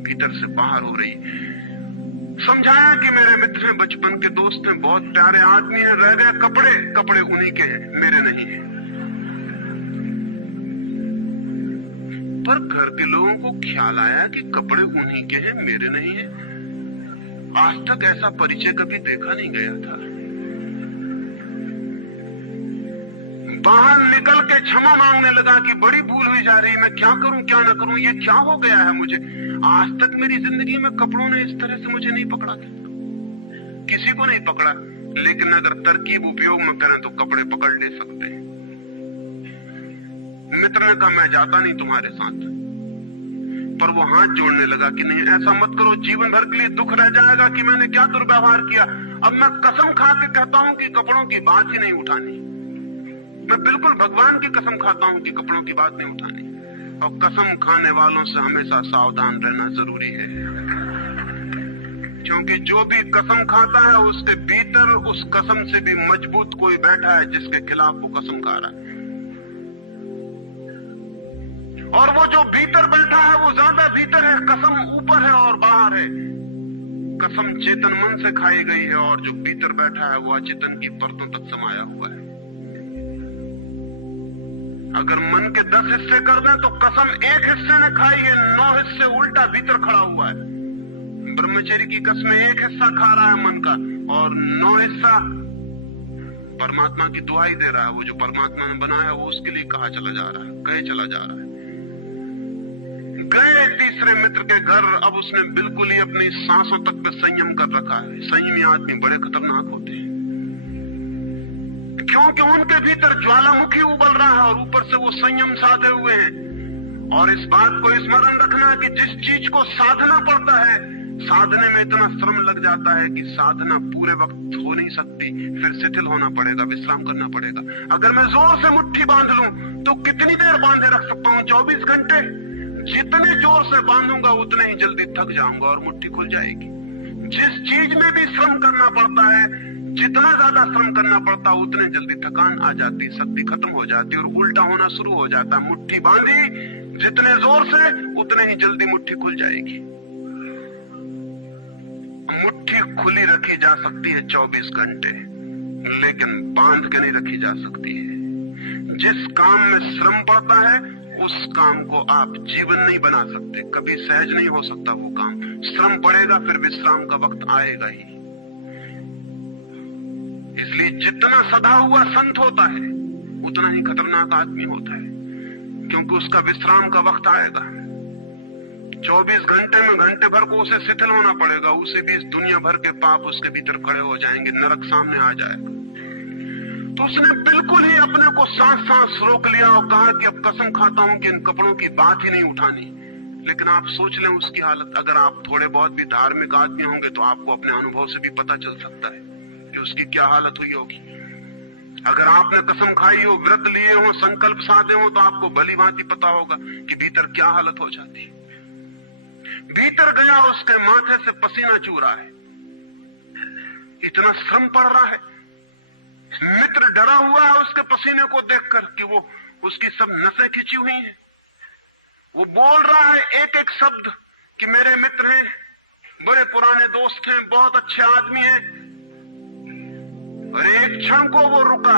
भीतर से बाहर हो रही। समझाया कि मेरे मित्र हैं, बचपन के दोस्त हैं, बहुत प्यारे आदमी हैं, रह गए कपड़े, कपड़े उन्हीं के हैं, मेरे नहीं है। पर घर के लोगों को ख्याल आया कि कपड़े उन्हीं के हैं, मेरे नहीं है। आज तक ऐसा परिचय कभी देखा नहीं गया था। बाहर निकल के क्षमा मांगने लगा कि बड़ी भूल हुई जा रही, मैं क्या करूं क्या ना करूं, ये क्या हो गया है मुझे। आज तक मेरी जिंदगी में कपड़ों ने इस तरह से मुझे नहीं पकड़ा था, किसी को नहीं पकड़ा। लेकिन अगर तरकीब उपयोग में करें तो कपड़े पकड़ ले सकते हैं। मित्र ने कहा, मैं जाता नहीं तुम्हारे साथ, पर वो हाथ जोड़ने लगा कि नहीं, ऐसा मत करो, जीवन भर के लिए दुख रह जाएगा कि मैंने क्या दुर्व्यवहार किया। अब मैं कसम खा के कहता हूं कि कपड़ों की बात ही नहीं उठानी। मैं बिल्कुल भगवान की कसम खाता हूं कि कपड़ों की बात नहीं उठानी। और कसम खाने वालों से हमेशा सावधान रहना जरूरी है, क्योंकि जो भी कसम खाता है उसके भीतर उस कसम से भी मजबूत कोई बैठा है जिसके खिलाफ वो कसम खा रहा है। और वो जो भीतर बैठा है वो ज्यादा भीतर है, कसम ऊपर है और बाहर है। कसम चेतन मन से खाई गई है, और जो भीतर बैठा है वो अचेतन की परतों तक समाया हुआ है। अगर मन के 10 हिस्से कर दें तो कसम एक हिस्से ने खाई है, 9 हिस्से उल्टा भीतर खड़ा हुआ है। ब्रह्मचर्य की कसम एक हिस्सा खा रहा है मन का, और 9 हिस्सा परमात्मा की दुहाई दे रहा है। वो जो परमात्मा ने बनाया वो उसके लिए कहा चला जा रहा है, कहे चला जा रहा है। गए तीसरे मित्र के घर। अब उसने बिल्कुल ही अपनी सांसों तक पे संयम कर रखा है। संयमी आदमी बड़े खतरनाक होते हैं, क्योंकि उनके भीतर ज्वालामुखी उबल रहा है और ऊपर से वो संयम साधे हुए हैं। और इस बात को स्मरण रखना कि जिस चीज को साधना पड़ता है, साधने में इतना श्रम लग जाता है कि साधना पूरे वक्त हो नहीं सकती, फिर शिथिल होना पड़ेगा, विश्राम करना पड़ेगा। अगर मैं जोर से मुट्ठी बांध लूं तो कितनी देर बांधे रख सकता हूं? 24 घंटे। जितने जोर से बांधूंगा उतने ही जल्दी थक जाऊंगा और मुट्ठी खुल जाएगी। जिस चीज में भी श्रम करना पड़ता है, जितना ज्यादा श्रम करना पड़ता है उतने जल्दी थकान आ जाती, शक्ति खत्म हो जाती और उल्टा होना शुरू हो जाता। मुट्ठी बांधी जितने जोर से उतने ही जल्दी मुट्ठी खुल जाएगी। मुट्ठी खुली रखी जा सकती है 24 घंटे, लेकिन बांध के नहीं रखी जा सकती है। जिस काम में श्रम पड़ता है उस काम को आप जीवन नहीं बना सकते, कभी सहज नहीं हो सकता वो काम। श्रम पड़ेगा, फिर विश्राम का वक्त आएगा ही। इसलिए जितना सदा हुआ संत होता है उतना ही खतरनाक आदमी होता है, क्योंकि उसका विश्राम का वक्त आएगा। 24 घंटे में घंटे भर को उसे शिथिल होना पड़ेगा, उसे भी इस दुनिया भर के पाप उसके भीतर खड़े हो जाएंगे, नरक सामने आ जाएगा। तो उसने बिल्कुल ही अपने को सांस रोक लिया और कहा कि अब कसम खाता हूं कि इन कपड़ों की बात ही नहीं उठानी। लेकिन आप सोच लें उसकी हालत, अगर आप थोड़े बहुत भी धार्मिक आदमी होंगे तो आपको अपने अनुभव से भी पता चल सकता है कि उसकी क्या हालत हुई होगी। अगर आपने कसम खाई हो, व्रत लिए हो, संकल्प साधे हो, तो आपको भली भांति पता होगा कि भीतर क्या हालत हो जाती है। भीतर गया, उसके माथे से पसीना चू रहा है, इतना श्रम पड़ रहा है। मित्र डरा हुआ है उसके पसीने को देखकर कि वो उसकी सब नसें खिंची हुई हैं। वो बोल रहा है एक एक शब्द कि मेरे मित्र हैं, बड़े पुराने दोस्त हैं, बहुत अच्छे आदमी हैं। और एक क्षण को वो रुका,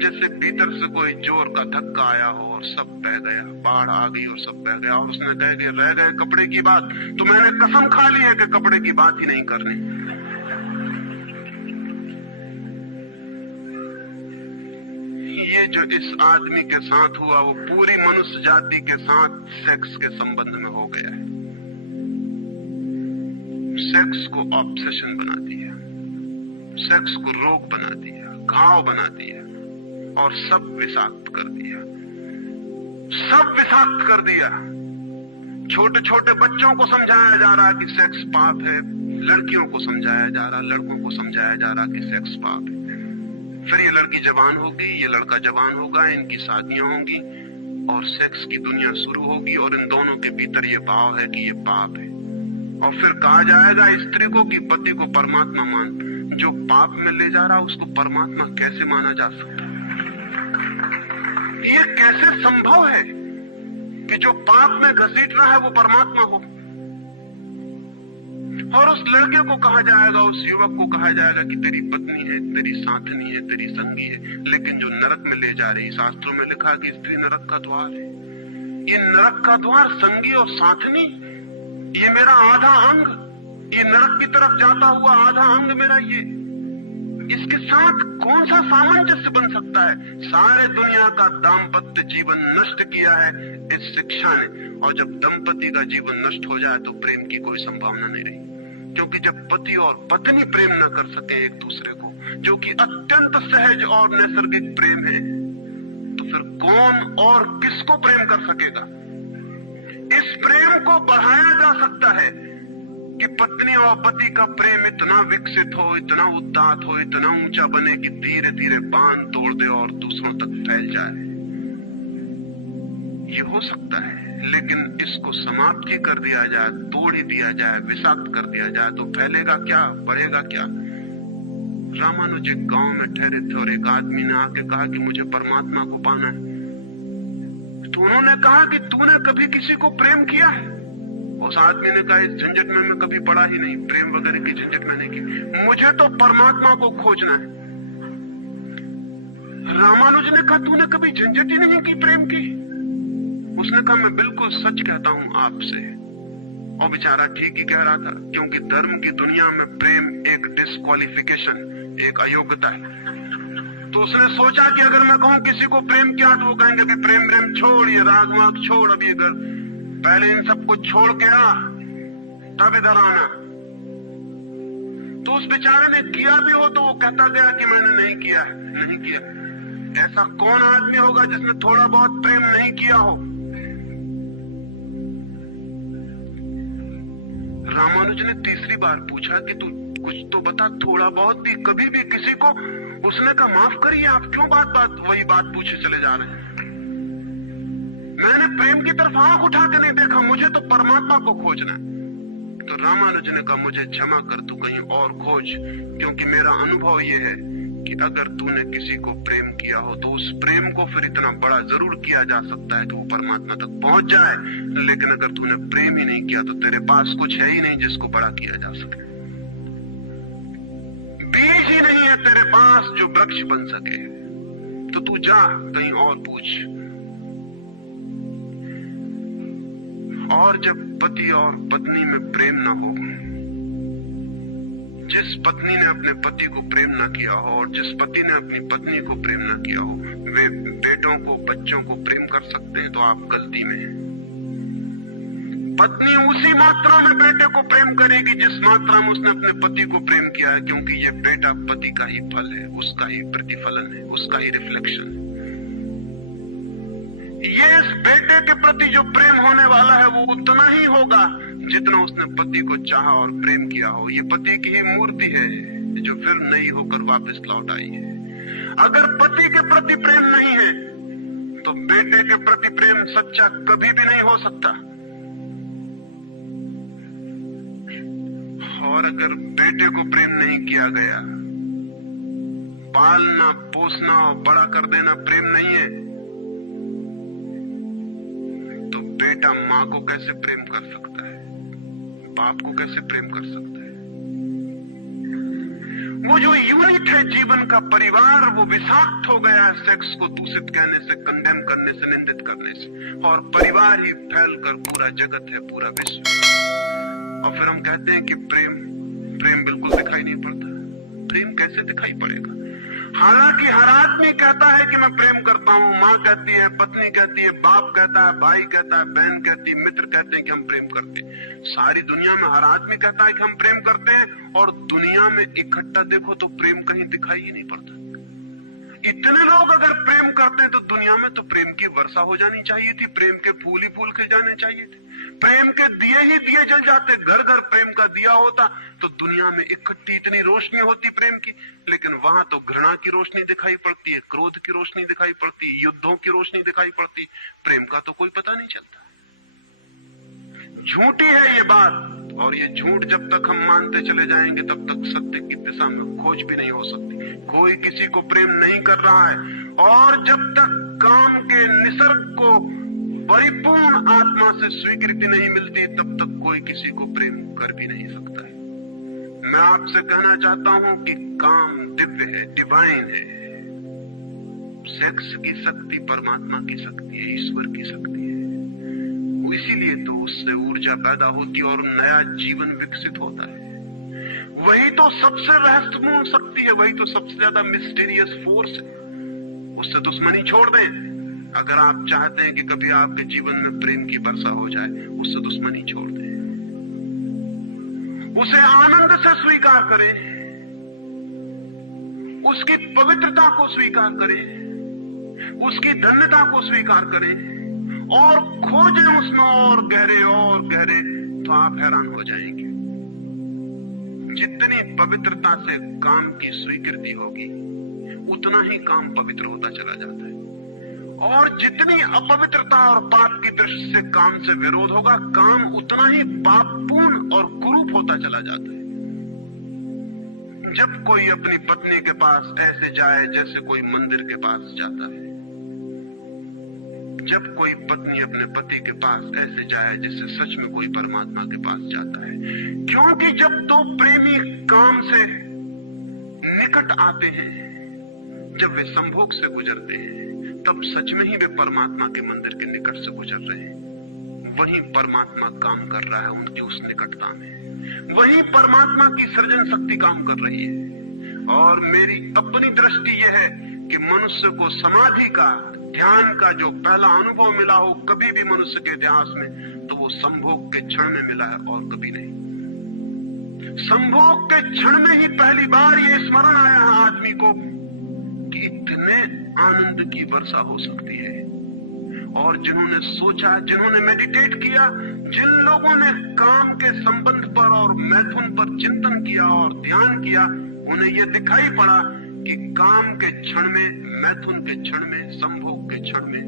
जैसे भीतर से कोई जोर का धक्का आया हो और सब बह गया, बाढ़ आ गई और सब बह गया। और उसने कह के रह गए कपड़े की बात, तो मैंने कसम खा ली है कि कपड़े की बात ही नहीं करनी। ये जो इस आदमी के साथ हुआ वो पूरी मनुष्य जाति के साथ सेक्स के संबंध में हो गया है। सेक्स को ऑब्सेशन बना दिया, सेक्स को रोग बना दिया, घाव बना दिया और सब विषाक्त कर दिया, सब विषाक्त कर दिया। छोटे छोटे बच्चों को समझाया जा रहा कि सेक्स पाप है, लड़कियों को समझाया जा रहा, लड़कों को समझाया जा रहा कि सेक्स पाप है। फिर ये लड़की जवान होगी, ये लड़का जवान होगा, इनकी शादियां होंगी और सेक्स की दुनिया शुरू होगी और इन दोनों के भीतर ये भाव है कि ये पाप है। और फिर कहा जाएगा स्त्री को कि पति को परमात्मा मान। जो पाप में ले जा रहा उसको परमात्मा कैसे माना जा सकता? ये कैसे संभव है कि जो पाप में घसीट रहा है वो परमात्मा हो? और उस लड़के को कहा जाएगा, उस युवक को कहा जाएगा कि तेरी पत्नी है, तेरी साथनी है, तेरी संगी है। लेकिन जो नरक में ले जा रही, शास्त्रों में लिखा कि स्त्री नरक का द्वार है। ये नरक का द्वार, संगी और साथनी, ये मेरा आधा अंग, ये नरक की तरफ जाता हुआ आधा अंग मेरा, ये इसके साथ कौन सा सामंजस्य बन सकता है? सारे दुनिया का दाम्पत्य जीवन नष्ट किया है इस शिक्षा ने। और जब दंपति का जीवन नष्ट हो जाए तो प्रेम की कोई संभावना नहीं रही, क्योंकि जब पति और पत्नी प्रेम न कर सके एक दूसरे को, जो कि अत्यंत सहज और नैसर्गिक प्रेम है, तो फिर कौन और किसको प्रेम कर सकेगा? इस प्रेम को बढ़ाया जा सकता है कि पत्नी और पति का प्रेम इतना विकसित हो, इतना उदात्त हो, इतना ऊंचा बने कि धीरे धीरे बांध तोड़ दे और दूसरों तक फैल जाए। ये हो सकता है, लेकिन इसको समाप्त ही कर दिया जाए, तोड़ ही दिया जाए, विषाक्त कर दिया जाए तो फैलेगा क्या, बढ़ेगा क्या? रामानुज एक गांव में ठहरे थे और एक आदमी ने आके कहा कि मुझे परमात्मा को पाना है। तो उन्होंने कहा कि तूने कभी किसी को प्रेम किया है? उस आदमी ने कहा इस झंझट में मैं कभी पड़ा ही नहीं, प्रेम वगैरह की झंझट मैंने की, मुझे तो परमात्मा को खोजना है। रामानुज ने कहा तूने कभी झंझट ही नहीं की प्रेम की? उसने कहा मैं बिल्कुल सच कहता हूं आपसे। और बेचारा ठीक ही कह रहा था, क्योंकि धर्म की दुनिया में प्रेम एक डिस्क्वालिफिकेशन, एक अयोग्यता है। तो उसने सोचा कि अगर मैं कहूं किसी को प्रेम किया तो वो कहेंगे कि प्रेम छोड़, ये राग माग छोड़, अभी अगर पहले इन सब कुछ छोड़ के आ तब इधर आना। तो उस बेचारे ने किया भी हो तो वो कहता गया कि मैंने नहीं किया, नहीं किया। ऐसा कौन आदमी होगा जिसने थोड़ा बहुत प्रेम नहीं किया हो? रामानुज ने तीसरी बार पूछा कि तू कुछ तो बता, थोड़ा बहुत भी, कभी भी किसी को? उसने कहा माफ करिए, आप क्यों बात बात वही बात पूछे चले जा रहे हैं? मैंने प्रेम की तरफ आंख उठा के नहीं देखा, मुझे तो परमात्मा को खोजना है। तो रामानुज ने कहा मुझे क्षमा कर, तू कहीं और खोज, क्योंकि मेरा अनुभव यह है कि अगर तूने किसी को प्रेम किया हो तो उस प्रेम को फिर इतना बड़ा जरूर किया जा सकता है कि वो परमात्मा तक पहुंच जाए। लेकिन अगर तूने प्रेम ही नहीं किया तो तेरे पास कुछ है ही नहीं जिसको बड़ा किया जा सके, बीज ही नहीं है तेरे पास जो वृक्ष बन सके। तो तू जा कहीं और पूछ। और जब पति और पत्नी में प्रेम ना हो, जिस पत्नी ने अपने पति को प्रेम ना किया हो और जिस पति ने अपनी पत्नी को प्रेम ना किया हो, वे बेटों को, बच्चों को प्रेम कर सकते हैं तो आप गलती में हैं। पत्नी उसी मात्रा में बेटे को प्रेम करेगी जिस मात्रा में उसने अपने पति को प्रेम किया है, क्योंकि ये बेटा पति का ही फल है, उसका ही प्रतिफलन है, उसका ही रिफ्लेक्शन है। ये इस बेटे के प्रति जो प्रेम होने वाला है वो उतना ही होगा जितना उसने पति को चाहा और प्रेम किया हो। ये पति की ही मूर्ति है जो फिर नई होकर वापस लौट आई है। अगर पति के प्रति प्रेम नहीं है तो बेटे के प्रति प्रेम सच्चा कभी भी नहीं हो सकता। और अगर बेटे को प्रेम नहीं किया गया, पालना पोसना और बड़ा कर देना प्रेम नहीं है, तो बेटा मां को कैसे प्रेम कर सकता है, बाप को कैसे प्रेम कर सकता है? वो जो यूनिट है जीवन का परिवार, वो विषाक्त हो गया है सेक्स को दूषित कहने से, कंडेम करने से, निंदित करने से, और परिवार ही फैलकर पूरा जगत है, पूरा विश्व। और फिर हम कहते हैं कि प्रेम बिल्कुल दिखाई नहीं पड़ता। प्रेम कैसे दिखाई पड़ेगा? हालांकि हर आदमी कहता है कि मैं प्रेम करता हूं, माँ कहती है, पत्नी कहती है, बाप कहता है, भाई कहता है, बहन कहती है, मित्र कहते हैं कि हम प्रेम करते हैं। सारी दुनिया में हर आदमी कहता है कि हम प्रेम करते हैं, और दुनिया में इकट्ठा देखो तो प्रेम कहीं दिखाई ही नहीं पड़ता। इतने लोग अगर प्रेम करते हैं तो दुनिया में तो प्रेम की वर्षा हो जानी चाहिए थी, प्रेम के फूल ही फूल खिल जाने चाहिए थे, प्रेम के दिए ही दिए जल जाते, घर घर प्रेम का दिया होता तो दुनिया में इकट्ठी इतनी रोशनी होती प्रेम की। लेकिन वहां तो घृणा की रोशनी दिखाई पड़ती है, क्रोध की रोशनी दिखाई पड़ती है, युद्धों की रोशनी दिखाई पड़ती है, प्रेम का तो कोई पता नहीं चलता। झूठी है ये बात, और ये झूठ जब तक हम मानते चले जाएंगे तब तक सत्य की दिशा में खोज भी नहीं हो सकती। कोई किसी को प्रेम नहीं कर रहा है, और जब तक काम के निसर्ग को परिपूर्ण आत्मा से स्वीकृति नहीं मिलती तब तक कोई किसी को प्रेम कर भी नहीं सकता है। मैं आपसे कहना चाहता हूं कि काम दिव्य है, डिवाइन है। सेक्स की शक्ति परमात्मा की शक्ति है, ईश्वर की शक्ति है। इसीलिए तो उससे ऊर्जा पैदा होती है और नया जीवन विकसित होता है। वही तो सबसे रहस्यपूर्ण शक्ति है, वही तो सबसे ज्यादा मिस्टीरियस फोर्स है। उससे दुश्मनी छोड़ दें। अगर आप चाहते हैं कि कभी आपके जीवन में प्रेम की वर्षा हो जाए, उससे दुश्मनी छोड़ दें, उसे आनंद से स्वीकार करें, उसकी पवित्रता को स्वीकार करें, उसकी धन्यता को स्वीकार करें, और खोजें उसमें और गहरे, तो आप हैरान हो जाएंगे। जितनी पवित्रता से काम की स्वीकृति होगी उतना ही काम पवित्र होता चला जाता है, और जितनी अपवित्रता और पाप की दृष्टि से काम से विरोध होगा, काम उतना ही पापपूर्ण और कुरूप होता चला जाता है। जब कोई अपनी पत्नी के पास ऐसे जाए जैसे कोई मंदिर के पास जाता है, जब कोई पत्नी अपने पति के पास ऐसे जाए जैसे सच में कोई परमात्मा के पास जाता है, क्योंकि जब दो प्रेमी काम से निकट आते हैं, जब वे संभोग से गुजरते हैं, तब सच में ही वे परमात्मा के मंदिर के निकट से गुजर रहे हैं। वहीं परमात्मा काम कर रहा है उनकी उस निकटता में, वहीं परमात्मा की सृजन शक्ति काम कर रही है। और मेरी अपनी दृष्टि यह है कि मनुष्य को समाधि का, ध्यान का जो पहला अनुभव मिला हो कभी भी मनुष्य के इतिहास में, तो वो संभोग के क्षण में मिला है और कभी नहीं। संभोग के क्षण में ही पहली बार ये स्मरण आया है आदमी को कि इतने आनंद की वर्षा हो सकती है। और जिन्होंने सोचा, जिन्होंने मेडिटेट किया, जिन लोगों ने काम के संबंध पर और मैथुन पर चिंतन किया और ध्यान किया, उन्हें यह दिखाई पड़ा कि काम के क्षण में, मैथुन के क्षण में, संभोग के क्षण में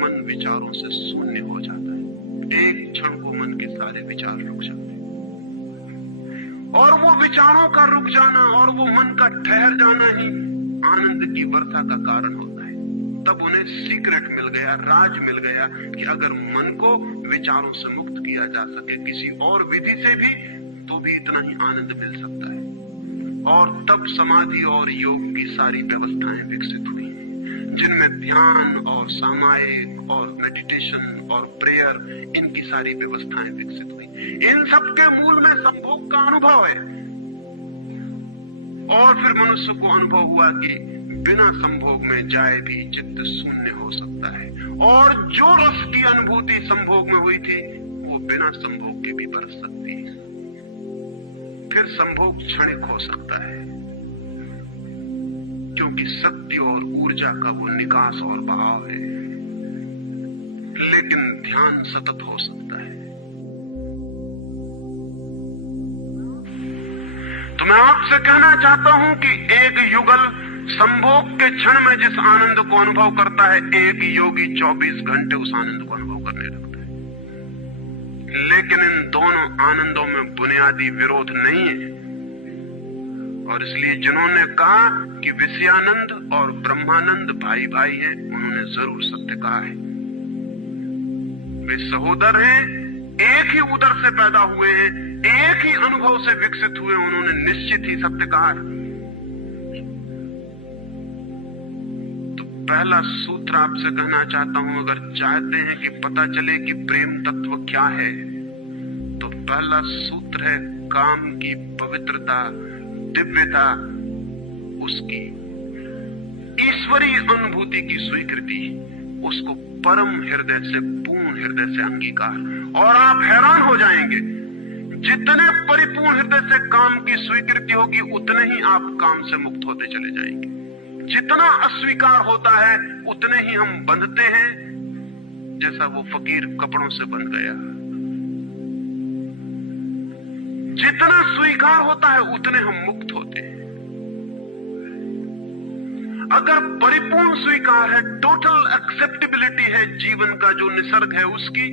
मन विचारों से शून्य हो जाता है। एक क्षण को मन के सारे विचार रुक जाते हैं, और वो विचारों का रुक जाना और वो मन का ठहर जाना ही आनंद की वर्षा का कारण होता है। तब उन्हें सीक्रेट मिल गया, राज मिल गया कि अगर मन को विचारों से मुक्त किया जा सके किसी और विधि से भी, तो भी इतना ही आनंद मिल सकता है। और तब समाधि और योग की सारी व्यवस्थाएं विकसित हुई, जिनमें ध्यान और सामायिक और मेडिटेशन और प्रेयर, इनकी सारी व्यवस्थाएं विकसित हुई। इन सब के मूल में संभोग का अनुभव है। और फिर मनुष्य को अनुभव हुआ कि बिना संभोग में जाए भी चित्त शून्य हो सकता है, और जो रस की अनुभूति संभोग में हुई थी वो बिना संभोग के भी बरस सकती है। फिर संभोग क्षणिक हो सकता है, क्योंकि शक्ति और ऊर्जा का वो निकास और बहाव है, लेकिन ध्यान सतत हो सकता है। तो मैं आपसे कहना चाहता हूं कि एक युगल संभोग के क्षण में जिस आनंद को अनुभव करता है, एक योगी 24 घंटे उस आनंद को अनुभव करने लगता है। लेकिन इन दोनों आनंदों में बुनियादी विरोध नहीं है, और इसलिए जिन्होंने कहा कि विषयानंद और ब्रह्मानंद भाई भाई हैं, उन्होंने जरूर सत्य कहा है। वे सहोदर हैं, एक ही उदर से पैदा हुए हैं, एक ही अनुभव से विकसित हुए, उन्होंने निश्चित ही सत्य कहा है। तो पहला सूत्र आपसे कहना चाहता हूं, अगर चाहते हैं कि पता चले कि प्रेम तत्व क्या है, तो पहला सूत्र है काम की पवित्रता, दिव्यता, उसकी ईश्वरीय अनुभूति की स्वीकृति, उसको परम हृदय से, पूर्ण हृदय से अंगीकार। और आप हैरान हो जाएंगे, जितने परिपूर्ण हृदय से काम की स्वीकृति होगी, उतने ही आप काम से मुक्त होते चले जाएंगे। जितना अस्वीकार होता है, उतने ही हम बंधते हैं, जैसा वो फकीर कपड़ों से बंध गया। जितना स्वीकार होता है, उतने हम मुक्त होते हैं। अगर परिपूर्ण स्वीकार है, टोटल एक्सेप्टेबिलिटी है जीवन का जो निसर्ग है उसकी,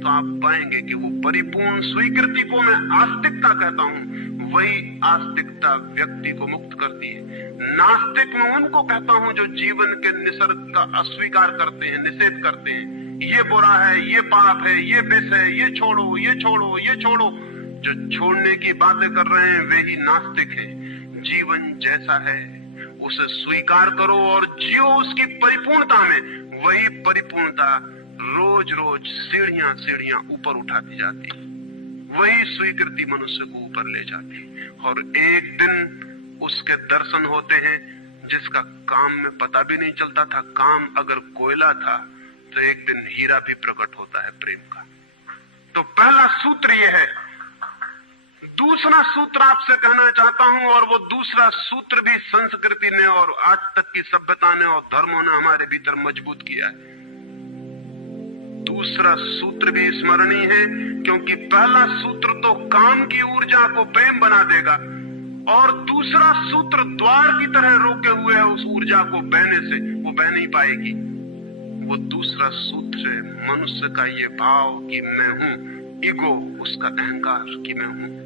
तो आप पाएंगे कि वो परिपूर्ण स्वीकृति को मैं आस्तिकता कहता हूं। वही आस्तिकता व्यक्ति को मुक्त करती है। नास्तिक मैं उनको कहता हूं जो जीवन के निसर्ग का अस्वीकार करते हैं, निषेध करते हैं। ये बुरा है, ये पाप है, ये विष है, ये छोड़ो, ये छोड़ो, ये छोड़ो। जो छोड़ने की बातें कर रहे हैं वे ही नास्तिक हैं। जीवन जैसा है उसे स्वीकार करो और जियो उसकी परिपूर्णता में। वही परिपूर्णता रोज रोज सीढ़ियां सीढ़ियां ऊपर उठाती जाती, वही स्वीकृति मनुष्य को ऊपर ले जाती, और एक दिन उसके दर्शन होते हैं जिसका काम में पता भी नहीं चलता था। काम अगर कोयला था तो एक दिन हीरा भी प्रकट होता है प्रेम का। तो पहला सूत्र यह है। दूसरा सूत्र आपसे कहना चाहता हूं, और वो दूसरा सूत्र भी संस्कृति ने और आज तक की सभ्यता ने और धर्मों ने हमारे भीतर मजबूत किया है। दूसरा सूत्र भी स्मरणीय है, क्योंकि पहला सूत्र तो काम की ऊर्जा को प्रेम बना देगा, और दूसरा सूत्र द्वार की तरह रोके हुए है उस ऊर्जा को बहने से, वो बह नहीं पाएगी। वो दूसरा सूत्र है मनुष्य का ये भाव कि मैं हूं, ईगो, उसका अहंकार कि मैं हूं।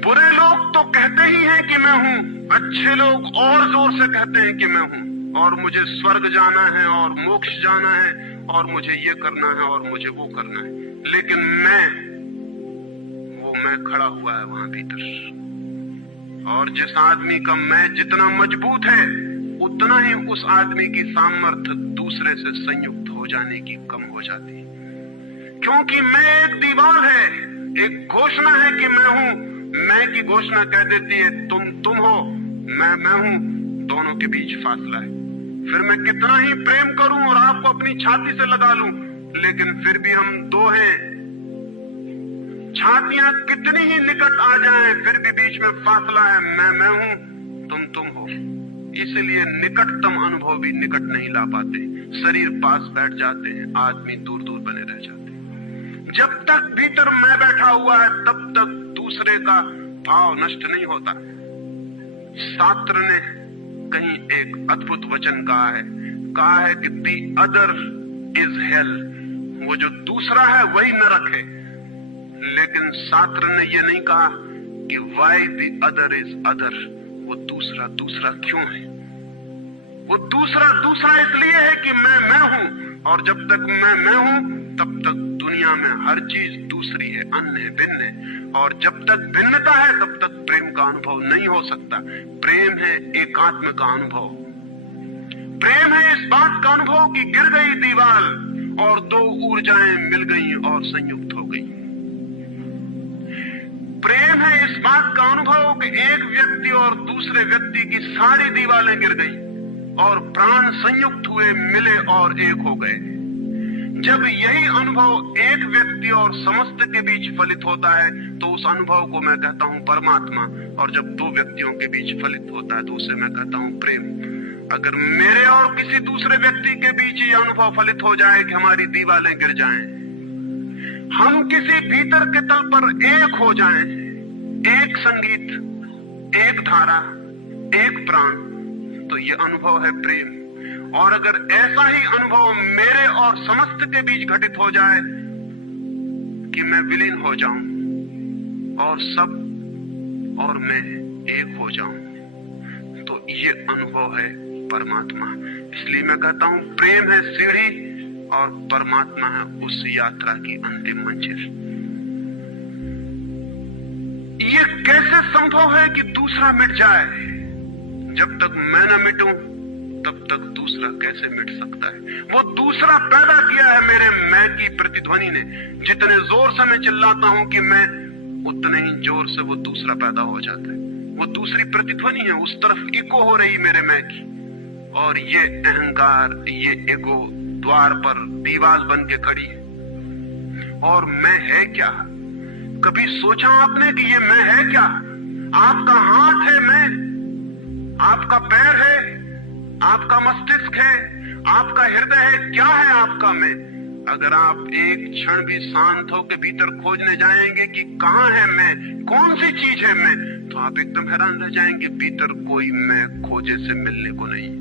बुरे लोग तो कहते ही हैं कि मैं हूं, अच्छे लोग और जोर से कहते हैं कि मैं हूं, और मुझे स्वर्ग जाना है और मोक्ष जाना है, और मुझे ये करना है और मुझे वो करना है। लेकिन वो मैं खड़ा हुआ है वहां भीतर। और जिस आदमी का मैं जितना मजबूत है, उतना ही उस आदमी की सामर्थ्य दूसरे से संयुक्त हो जाने की कम हो जाती है। क्योंकि मैं एक दीवार है, एक घोषणा है कि मैं हूं। मैं की घोषणा कह देती है तुम हो, मैं हूं, दोनों के बीच फासला है। फिर मैं कितना ही प्रेम करूं और आपको अपनी छाती से लगा लूं, लेकिन फिर भी हम दो हैं। छातियां कितनी ही निकट आ जाएं, फिर भी बीच में फासला है। मैं हूं, तुम हो। इसलिए निकटतम अनुभव भी निकट नहीं ला पाते। शरीर पास बैठ जाते हैं, आदमी दूर दूर बने रह जाते हैं। जब तक भीतर मैं बैठा हुआ है, तब तक दूसरे का भाव नष्ट नहीं होता। शास्त्र ने कहीं एक अद्भुत वचन कहा है कि दी अदर इज हेल। वो जो दूसरा है वही नरक है। लेकिन शास्त्र ने ये नहीं कहा कि why the other is other. वो दूसरा क्यों है? वो दूसरा इसलिए है कि मैं हूं, और जब तक मैं हूं तब तक दुनिया में हर चीज दूसरी है, अन्य है, भिन्न है। और जब तक भिन्नता है तब तक प्रेम का अनुभव नहीं हो सकता। प्रेम है एकात्म का अनुभव। प्रेम है इस बात का अनुभव कि गिर गई दीवार और दो ऊर्जाएं मिल गई और संयुक्त हो गई। प्रेम है इस बात का अनुभव कि एक व्यक्ति और दूसरे व्यक्ति की सारी दीवारें गिर गई और प्राण संयुक्त हुए, मिले और एक हो गए। जब यही अनुभव एक व्यक्ति और समस्त के बीच फलित होता है तो उस अनुभव को मैं कहता हूं परमात्मा, और जब दो व्यक्तियों के बीच फलित होता है तो उसे मैं कहता हूं प्रेम। अगर मेरे और किसी दूसरे व्यक्ति के बीच ये अनुभव फलित हो जाए कि हमारी दीवारें गिर जाएं, हम किसी भीतर के तल पर एक हो जाएं, एक संगीत, एक धारा, एक प्राण, तो ये अनुभव है प्रेम। और अगर ऐसा ही अनुभव मेरे और समस्त के बीच घटित हो जाए कि मैं विलीन हो जाऊं और सब और मैं एक हो जाऊं, तो ये अनुभव है परमात्मा। इसलिए मैं कहता हूं प्रेम है सीढ़ी और परमात्मा है उस यात्रा की अंतिम मंजिल। ये कैसे संभव है कि दूसरा मिट जाए? जब तक मैं न मिटूं तब तक दूसरा कैसे मिट सकता है? वो दूसरा पैदा किया है मेरे मैं की प्रतिध्वनि ने। जितने जोर से मैं चिल्लाता हूं कि मैं, उतने ही जोर से वो दूसरा पैदा हो जाता है। वो दूसरी प्रतिध्वनि है, उस तरफ इको हो रही मेरे मैं की। और ये अहंकार, ये ईगो द्वार पर दीवार बन के खड़ी है। और मैं है क्या? कभी सोचा आपने कि ये मैं है क्या? आपका हाथ है मैं, आपका पैर है, आपका मस्तिष्क है, आपका हृदय है, क्या है आपका मैं? अगर आप एक क्षण भी शांत होकर भीतर खोजने जाएंगे कि कहां है मैं, कौन सी चीज है मैं, तो आप एकदम हैरान रह जाएंगे। भीतर कोई मैं खोजे से मिलने को नहीं।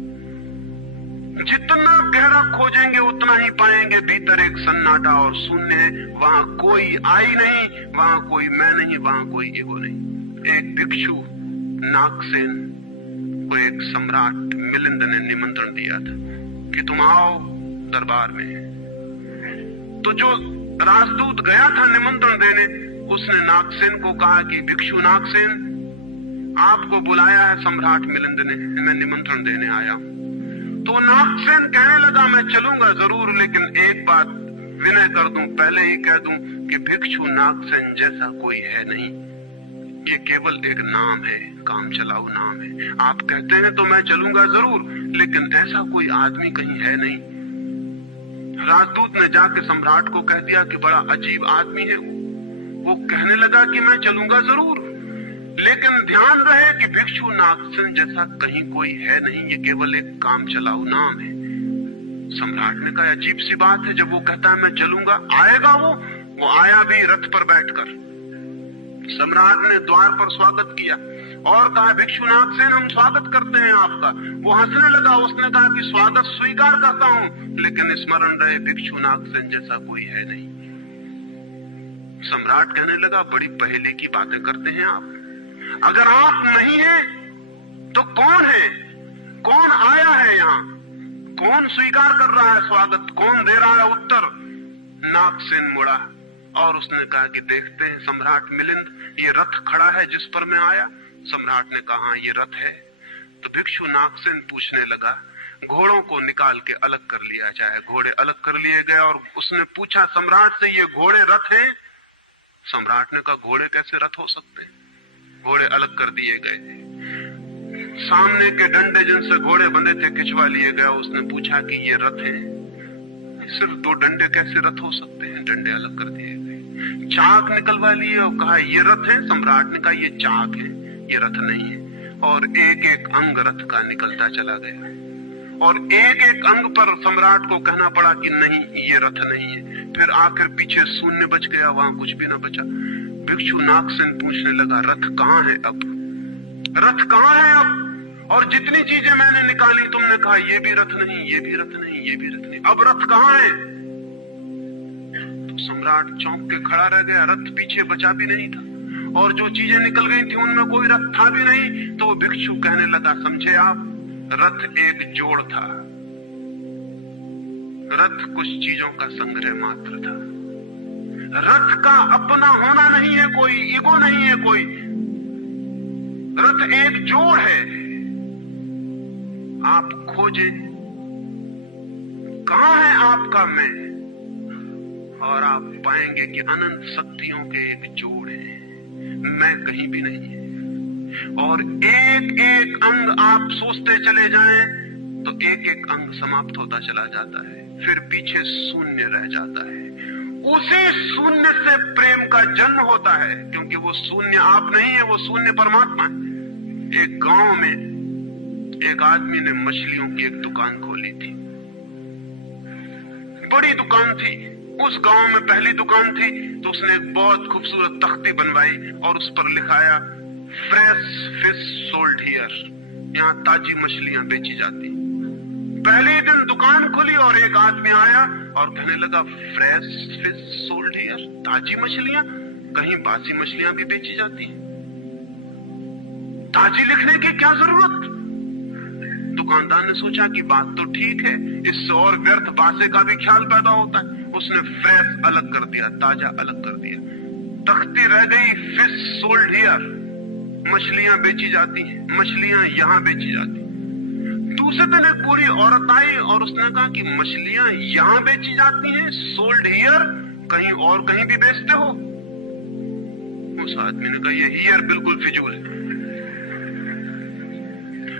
जितना गहरा खोजेंगे उतना ही पाएंगे भीतर एक सन्नाटा और शून्य है। वहां कोई आई नहीं, वहां कोई मैं नहीं, वहां कोई ईगो नहीं। एक भिक्षु नागसेन को एक सम्राट मिलिंद ने निमंत्रण दिया था कि तुम आओ दरबार में। तो जो राजदूत गया था निमंत्रण देने, उसने नागसेन को कहा कि भिक्षु नागसेन, आपको बुलाया है सम्राट मिलिंद ने, मैं निमंत्रण देने आया हूं। तो नागसेन कहने लगा मैं चलूंगा जरूर, लेकिन एक बात विनय कर दूं, पहले ही कह दूं कि भिक्षु नागसेन जैसा कोई है नहीं। ये केवल एक नाम है, काम चलाऊ नाम है। आप कहते हैं तो मैं चलूंगा जरूर, लेकिन ऐसा कोई आदमी कहीं है नहीं। राजदूत ने जाके सम्राट को कह दिया कि बड़ा अजीब आदमी है वो कहने लगा कि मैं चलूंगा जरूर, लेकिन ध्यान रहे कि भिक्षु नागसेन जैसा कहीं कोई है नहीं, ये केवल एक काम चलाऊ नाम है। सम्राट ने कहा अजीब सी बात है, जब वो कहता है मैं चलूंगा, आएगा वो आया भी रथ पर बैठकर। सम्राट ने द्वार पर स्वागत किया और कहा भिक्षु नागसेन हम स्वागत करते हैं आपका। वो हंसने लगा, उसने कहा कि स्वागत स्वीकार करता हूं, लेकिन स्मरण रहे भिक्षु नागसेन जैसा कोई है नहीं। सम्राट कहने लगा बड़ी पहेली की बातें करते हैं आप। अगर आप नहीं हैं तो कौन है? कौन आया है यहाँ? कौन स्वीकार कर रहा है स्वागत? कौन दे रहा है उत्तर? नागसेन मुड़ा और उसने कहा कि देखते हैं सम्राट मिलिंद, ये रथ खड़ा है जिस पर मैं आया। सम्राट ने कहा ये रथ है। तो भिक्षु नागसेन पूछने लगा घोड़ों को निकाल के अलग कर लिया जाए। घोड़े अलग कर लिए गए और उसने पूछा सम्राट से ये घोड़े रथ हैं? सम्राट ने कहा घोड़े कैसे रथ हो सकते हैं? घोड़े अलग कर दिए गए। सामने के डंडे जिनसे घोड़े बंधे थे खिंचवा लिए गए। उसने पूछा कि ये रथ हैं? सिर्फ दो डंडे कैसे रथ हो सकते हैं? डंडे अलग कर दिए गए। चाक निकलवा लिए और कहा ये रथ है। सम्राट ने कहा ये चाक है, ये रथ नहीं है। और एक एक अंग रथ का निकलता चला गया और एक एक अंग पर सम्राट को कहना पड़ा कि नहीं ये रथ नहीं है। फिर आखिर पीछे शून्य बच गया, वहां कुछ भी ना बचा। भिक्षु नागसेन पूछने लगा रथ कहां है अब? रथ कहां है अब? और जितनी चीजें मैंने निकाली तुमने कहा ये भी रथ नहीं, ये भी रथ नहीं, ये भी रथ नहीं, अब रथ कहां है? तो सम्राट चौंक के खड़ा रह गया। रथ पीछे बचा भी नहीं था और जो चीजें निकल गई थी उनमें कोई रथ था भी नहीं। तो वो भिक्षु कहने लगा समझे आप, रथ एक जोड़ था। रथ कुछ चीजों का संग्रह मात्र था। रथ का अपना होना नहीं है कोई, ईगो नहीं है कोई। रथ एक जोड़ है। आप खोजे कहां है आपका मैं, और आप पाएंगे कि अनंत शक्तियों के एक जोड़ है। मैं कहीं भी नहीं है। और एक एक अंग आप सोचते चले जाएं तो एक एक अंग समाप्त होता चला जाता है। फिर पीछे शून्य रह जाता है। उसी शून्य से प्रेम का जन्म होता है, क्योंकि वो शून्य आप नहीं है, वो शून्य परमात्मा है। एक गांव में एक आदमी ने मछलियों की एक दुकान खोली थी, बड़ी दुकान थी। उस गांव में पहली दुकान थी, तो उसने एक बहुत खूबसूरत तख्ती बनवाई और उस पर लिखाया फ्रेश फिश सोल्ड हियर, यहाँ ताजी मछलियां बेची जाती। पहले दिन दुकान खुली और एक आदमी आया और कहने लगा फ्रेश फिश सोल्ड हियर, ताजी मछलियां, कहीं बासी मछलियां भी बेची जाती हैं? ताजी लिखने की क्या जरूरत? दुकानदार ने सोचा कि बात तो ठीक है, इससे और व्यर्थ बासे का भी ख्याल पैदा होता है। उसने फ्रेश अलग कर दिया, ताजा अलग कर दिया। तख्ती रह गई फिश सोल्ड हियर, मछलियां बेची जाती हैं, मछलियां यहां बेची जाती। दूसरे दिन एक बूढ़ी औरत आई और उसने कहा कि मछलियां यहां बेची जाती हैं, सोल्ड हियर, कहीं और कहीं भी बेचते हो? उस आदमी ने कहा ये हियर बिल्कुल फिजूल है।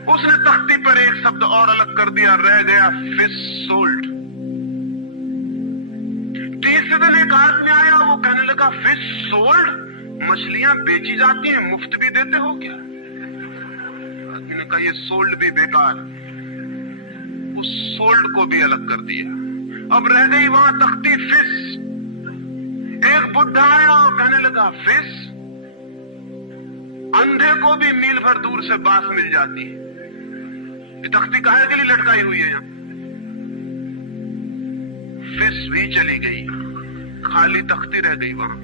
उसने तख्ती पर एक शब्द और अलग कर दिया, रह गया फिश सोल्ड। तीसरे दिन एक आदमी आया, वो कहने लगा फिश सोल्ड, मछलियां बेची जाती हैं, मुफ्त भी देते हो क्या? आदमी ने कहा ये सोल्ड भी बेकार। उस सोल्ड को भी अलग कर दिया। अब रह गई वहां तख्ती फिश। एक बुढ़ा आया और कहने लगा फिश, अंधे को भी मील भर दूर से बास मिल जाती है, ये तख्ती काहे के लिए लटकाई हुई है यहाँ? फिश भी चली गई, खाली तख्ती रह गई वहां।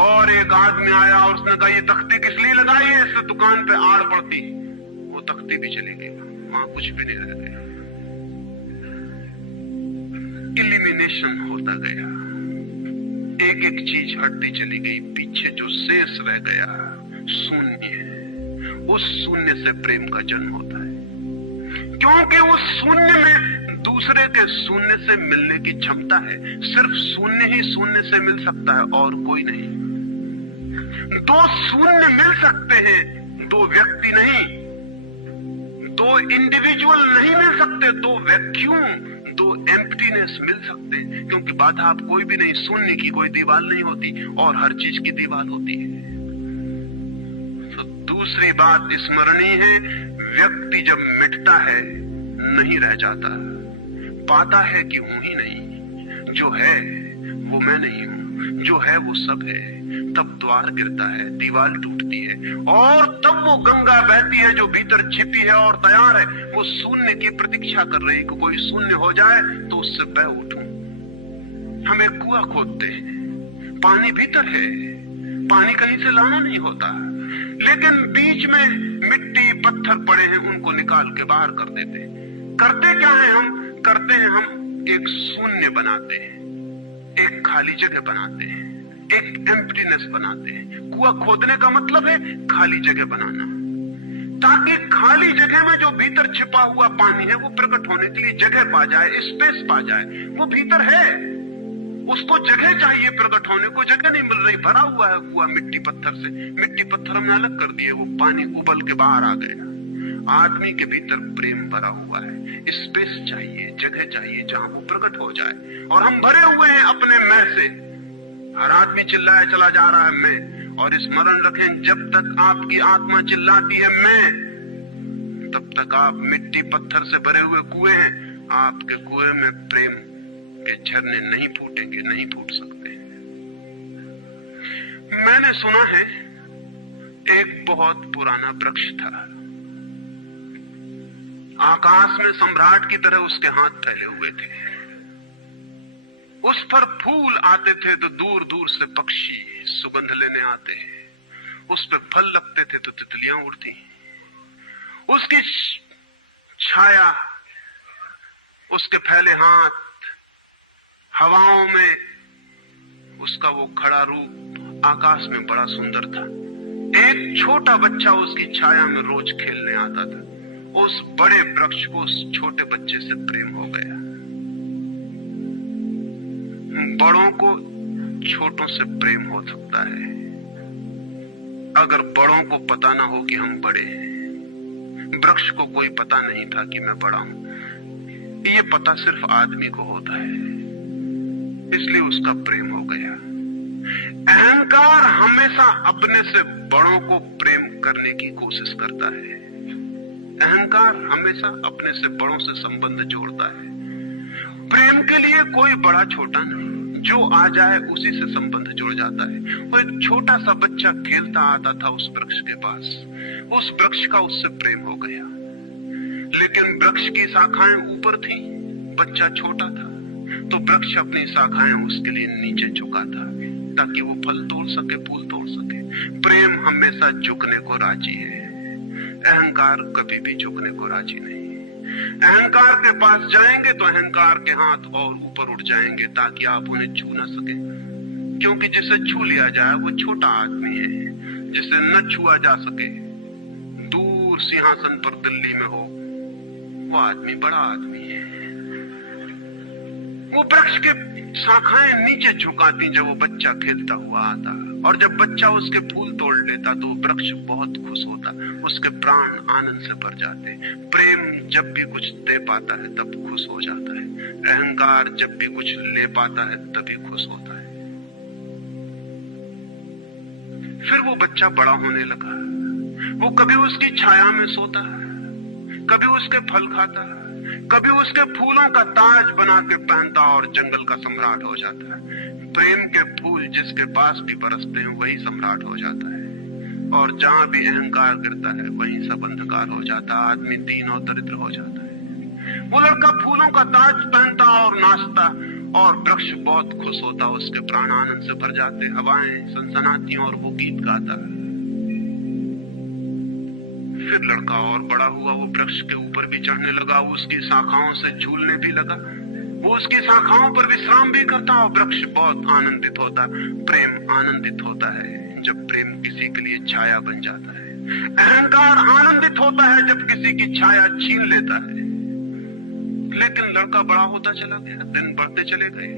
और एक आदमी आया और उसने कहा ये तख्ती किस लिए लगाई है, इससे दुकान पे आड़ पड़ती। वो तख्ती भी चली गई, वहां कुछ भी नहीं रह गया। इलिमिनेशन होता गया, एक एक चीज हटती चली गई, पीछे जो शेष रह गया शून्य। उस शून्य से प्रेम का जन्म होता है, क्योंकि उस शून्य में दूसरे के शून्य से मिलने की क्षमता है। सिर्फ शून्य ही शून्य से मिल सकता है और कोई नहीं। दो शून्य मिल सकते हैं, दो व्यक्ति नहीं, दो इंडिविजुअल नहीं मिल सकते, दो वैक्यूम, दो एम्प्टीनेस मिल सकते हैं, क्योंकि बाधा आप कोई भी नहीं, शून्य की कोई दीवार नहीं होती और हर चीज की दीवार होती है। तो दूसरी बात स्मरणीय है, व्यक्ति जब मिटता है नहीं रह जाता, पाता है कि हूं ही नहीं, जो है वो मैं नहीं हूं, जो है वो सब है। तब द्वार गिरता है, दीवार टूटती है और तब वो गंगा बहती है जो भीतर छिपी है और तैयार है। वो शून्य की प्रतीक्षा कर रही कि कोई शून्य हो जाए तो उससे बह उठूं। हम एक कुआं खोदते हैं, पानी भीतर है, पानी कहीं से लाना नहीं होता, लेकिन बीच में मिट्टी पत्थर पड़े हैं, उनको निकाल के बाहर कर देते हैं। करते क्या है हम? करते हैं हम एक शून्य बनाते हैं, एक खाली जगह बनाते हैं, एक एम्प्टीनेस बनाते हैं। कुआं खोदने का मतलब है खाली जगह बनाना, ताकि खाली जगह में जो भीतर छिपा हुआ पानी है वो प्रकट होने के लिए जगह पा जाए, स्पेस पा जाए। वो भीतर है, उसको जगह चाहिए प्रकट होने को, जगह नहीं मिल रही, भरा हुआ है कुआं मिट्टी पत्थर से। मिट्टी पत्थर हमने अलग कर दिए, वो पानी उबल के बाहर आ गया। आदमी के भीतर प्रेम भरा हुआ है, स्पेस चाहिए, जगह चाहिए जहां वो प्रकट हो जाए। और हम भरे हुए हैं अपने मैं से। हर आदमी चिल्लाए चला जा रहा है मैं, और स्मरण रखें जब तक आपकी आत्मा चिल्लाती है मैं, तब तक आप मिट्टी पत्थर से भरे हुए कुएं हैं। आपके कुएं में प्रेम के झरने नहीं फूटेंगे, नहीं फूट सकते। मैंने सुना है एक बहुत पुराना वृक्ष था, आकाश में सम्राट की तरह उसके हाथ फैले हुए थे। उस पर फूल आते थे तो दूर दूर से पक्षी सुगंध लेने आते, उस पर फल लगते थे तो तितलियां उड़ती। उसकी छाया, उसके फैले हाथ, हवाओं में उसका वो खड़ा रूप आकाश में बड़ा सुंदर था। एक छोटा बच्चा उसकी छाया में रोज खेलने आता था। उस बड़े वृक्ष को उस छोटे बच्चे से प्रेम हो गया। बड़ों को छोटों से प्रेम हो सकता है अगर बड़ों को पता ना हो कि हम बड़े हैं। वृक्ष को कोई पता नहीं था कि मैं बड़ा हूं। ये पता सिर्फ आदमी को होता है, इसलिए उसका प्रेम हो गया। अहंकार हमेशा अपने से बड़ों को प्रेम करने की कोशिश करता है। अहंकार हमेशा अपने से बड़ों से संबंध जोड़ता है। प्रेम के लिए कोई बड़ा छोटा नहीं, जो आ जाए उसी से संबंध जुड़ जाता है। वो एक छोटा सा बच्चा खेलता आता था उस वृक्ष के पास, उस वृक्ष का उससे प्रेम हो गया, लेकिन वृक्ष की शाखाएं ऊपर थी, बच्चा छोटा था, तो वृक्ष अपनी शाखाएं उसके लिए नीचे झुका था ताकि वो फल तोड़ सके, फूल तोड़ सके। प्रेम हमेशा झुकने को राजी है, अहंकार कभी भी झुकने को राजी नहीं। अहंकार के पास जाएंगे तो अहंकार के हाथ और ऊपर उठ जाएंगे ताकि आप उन्हें छू ना सके, क्योंकि जिसे छू लिया जाए वो छोटा आदमी है, जिसे न छुआ जा सके, दूर सिंहासन पर दिल्ली में हो, वो आदमी बड़ा आदमी है। वो वृक्ष के शाखाएं नीचे झुकाती जब वो बच्चा खेलता हुआ आता, और जब बच्चा उसके फूल तोड़ लेता तो वृक्ष बहुत खुश होता, उसके प्राण आनंद से भर जाते। प्रेम जब भी कुछ दे पाता है तब खुश हो जाता है, अहंकार जब भी कुछ ले पाता है तभी खुश होता है। फिर वो बच्चा बड़ा होने लगा, वो कभी उसकी छाया में सोता है, कभी उसके फल खाता है, कभी उसके फूलों का ताज बना के पहनता और जंगल का सम्राट हो जाता है। प्रेम के फूल जिसके पास भी बरसते हैं वही सम्राट हो जाता है, और जहां भी अहंकार गिरता है वहीं सब अंधकार हो जाता है, आदमी दीन और दरिद्र हो जाता है। वो लड़का फूलों का ताज पहनता और नाचता, और वृक्ष बहुत खुश होता, उसके प्राण आनंद से भर जाते, हवाएं सनसनाती और वो गीत गाता है। फिर लड़का और बड़ा हुआ, वो वृक्ष के ऊपर भी चढ़ने लगा, वो उसकी शाखाओं से झूलने भी लगा, वो उसकी शाखाओं पर विश्राम भी करता, और वृक्ष बहुत आनंदित होता। प्रेम आनंदित होता है जब प्रेम किसी के लिए छाया बन जाता है। अहंकार आनंदित होता है जब किसी की छाया छीन लेता है। लेकिन लड़का बड़ा होता चला गया, दिन बढ़ते चले गए।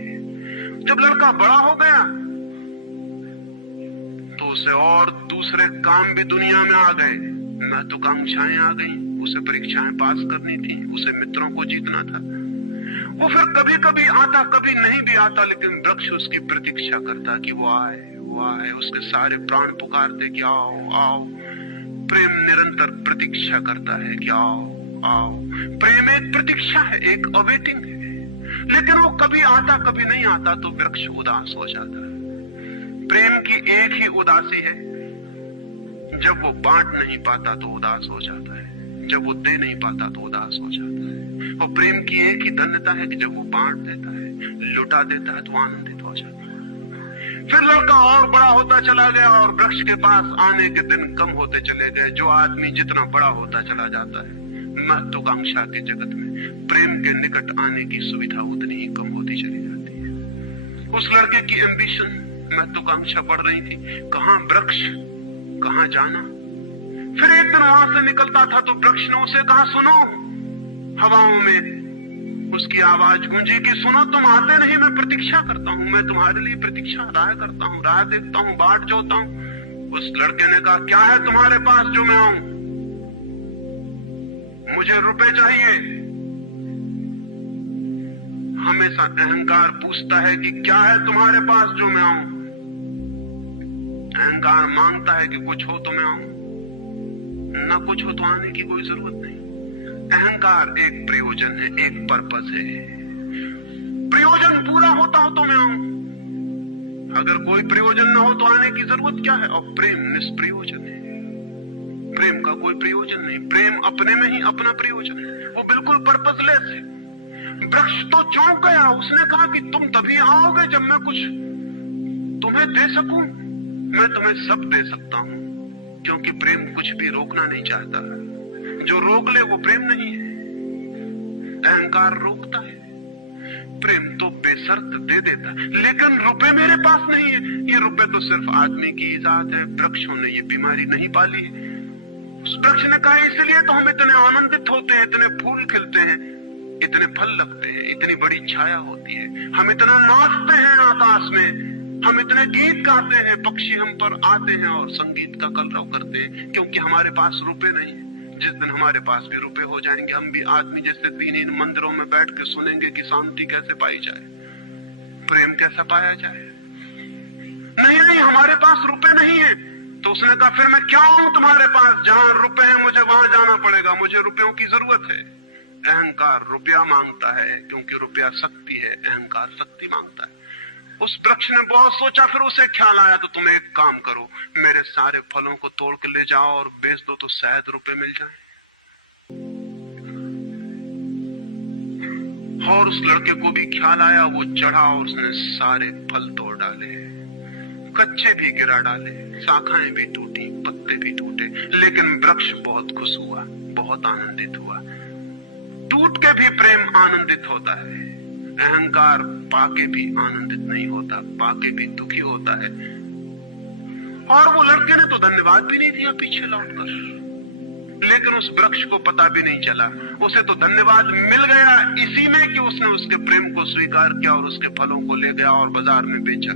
जब लड़का बड़ा हो गया तो उसे और दूसरे काम भी दुनिया में आ गए, महत्वाकांक्षाएं आ गई, उसे परीक्षाएं पास करनी थी, उसे मित्रों को जीतना था। वो फिर कभी कभी आता, कभी नहीं भी आता, लेकिन वृक्ष उसकी प्रतीक्षा करता कि वो आए, वो आए। उसके सारे प्राण पुकारते कि आओ आओ। प्रेम निरंतर प्रतीक्षा करता है कि आओ आओ। प्रेम एक प्रतीक्षा है, एक अवेटिंग है, लेकिन वो कभी आता कभी नहीं आता तो वृक्ष उदास हो जाता है। प्रेम की एक ही उदासी है, जब वो बांट नहीं पाता तो उदास हो जाता है, जब वो दे नहीं पाता तो उदास हो जाता है। और प्रेम की एक ही धन्यता है कि जब वो बांट देता है, लुटा देता है तो आनंदित हो जाता है। फिर लड़का और बड़ा होता चला गया और वृक्ष के पास आने के दिन कम होते चले गए। जो आदमी जितना बड़ा होता चला जाता है महत्वाकांक्षा के जगत में, प्रेम के निकट आने की सुविधा उतनी ही कम होती चली जाती है। उस लड़के की एम्बिशन, महत्वाकांक्षा बढ़ रही थी, कहां वृक्ष, कहां जाना। फिर एक दिन वहां से निकलता था तो वृक्ष ने उसे कहा, सुनो। हवाओं में उसकी आवाज गूंजी कि सुनो, तुम आते नहीं, मैं प्रतीक्षा करता हूं, मैं तुम्हारे लिए प्रतीक्षा राह करता हूं, राह देखता हूं, बाट जोता हूं। उस लड़के ने कहा, क्या है तुम्हारे पास जो मैं आऊं? मुझे रुपए चाहिए। हमेशा अहंकार पूछता है कि क्या है तुम्हारे पास जो मैं आऊं। अहंकार मांगता है कि कुछ हो तो मैं आऊं, ना कुछ हो तो आने की कोई जरूरत नहीं। अहंकार एक प्रयोजन है, एक पर्पस है। प्रयोजन पूरा होता हो तो मैं आऊं, अगर कोई प्रयोजन ना हो तो आने की जरूरत क्या है। और प्रेम निष्प्रयोजन है, प्रेम का कोई प्रयोजन नहीं। प्रेम अपने में ही अपना प्रयोजन है, वो बिल्कुल पर्पसलेस है। वृक्ष तो चौंक गया, उसने कहा कि तुम तभी आओगे जब मैं कुछ तुम्हें दे सकूं। मैं तुम्हें सब दे सकता हूं, क्योंकि प्रेम कुछ भी रोकना नहीं चाहता। जो रोक ले वो प्रेम नहीं है, अहंकार रोकता है। प्रेम तो बेशर्त दे देता है, लेकिन रुपए मेरे पास नहीं है। ये रुपए तो सिर्फ आदमी की इजाजत है, वृक्षों ने ये बीमारी नहीं पाली है। उस वृक्ष ने कहा, इसलिए तो हम इतने आनंदित होते हैं, इतने फूल खिलते हैं, इतने फल लगते हैं, इतनी बड़ी छाया होती है, हम इतना नाचते हैं आकाश में, हम इतने गीत गाते हैं, पक्षी हम पर आते हैं और संगीत का कलरव करते हैं, क्योंकि हमारे पास रुपए नहीं है। जिस दिन हमारे पास भी रुपए हो जाएंगे, हम भी आदमी जैसे दीन मंदिरों में बैठ के सुनेंगे कि शांति कैसे पाई जाए, प्रेम कैसा पाया जाए। नहीं, हमारे पास रुपए नहीं है। तो उसने कहा फिर मैं क्या हूं तुम्हारे पास? जहां रुपए हैं मुझे वहां जाना पड़ेगा, मुझे रुपयों की जरूरत है। अहंकार रुपया मांगता है क्योंकि रुपया शक्ति है, अहंकार शक्ति मांगता है। उस वृक्ष ने बहुत सोचा, फिर उसे ख्याल आया तो तुम एक काम करो, मेरे सारे फलों को तोड़ के ले जाओ और बेच दो तो शायद रुपए मिल जाए। और उस लड़के को भी ख्याल आया, वो चढ़ा और उसने सारे फल तोड़ डाले, कच्चे भी गिरा डाले, शाखाएं भी टूटी, पत्ते भी टूटे, लेकिन वृक्ष बहुत खुश हुआ, बहुत आनंदित हुआ। टूट के भी प्रेम आनंदित होता है, अहंकार पाके भी आनंदित नहीं होता, पाके भी दुखी होता है। और वो लड़के ने तो धन्यवाद भी नहीं दिया पीछे लौटकर, लेकिन उस वृक्ष को पता भी नहीं चला, उसे तो धन्यवाद मिल गया इसी में कि उसने उसके प्रेम को स्वीकार किया और उसके फलों को ले गया और बाजार में बेचा।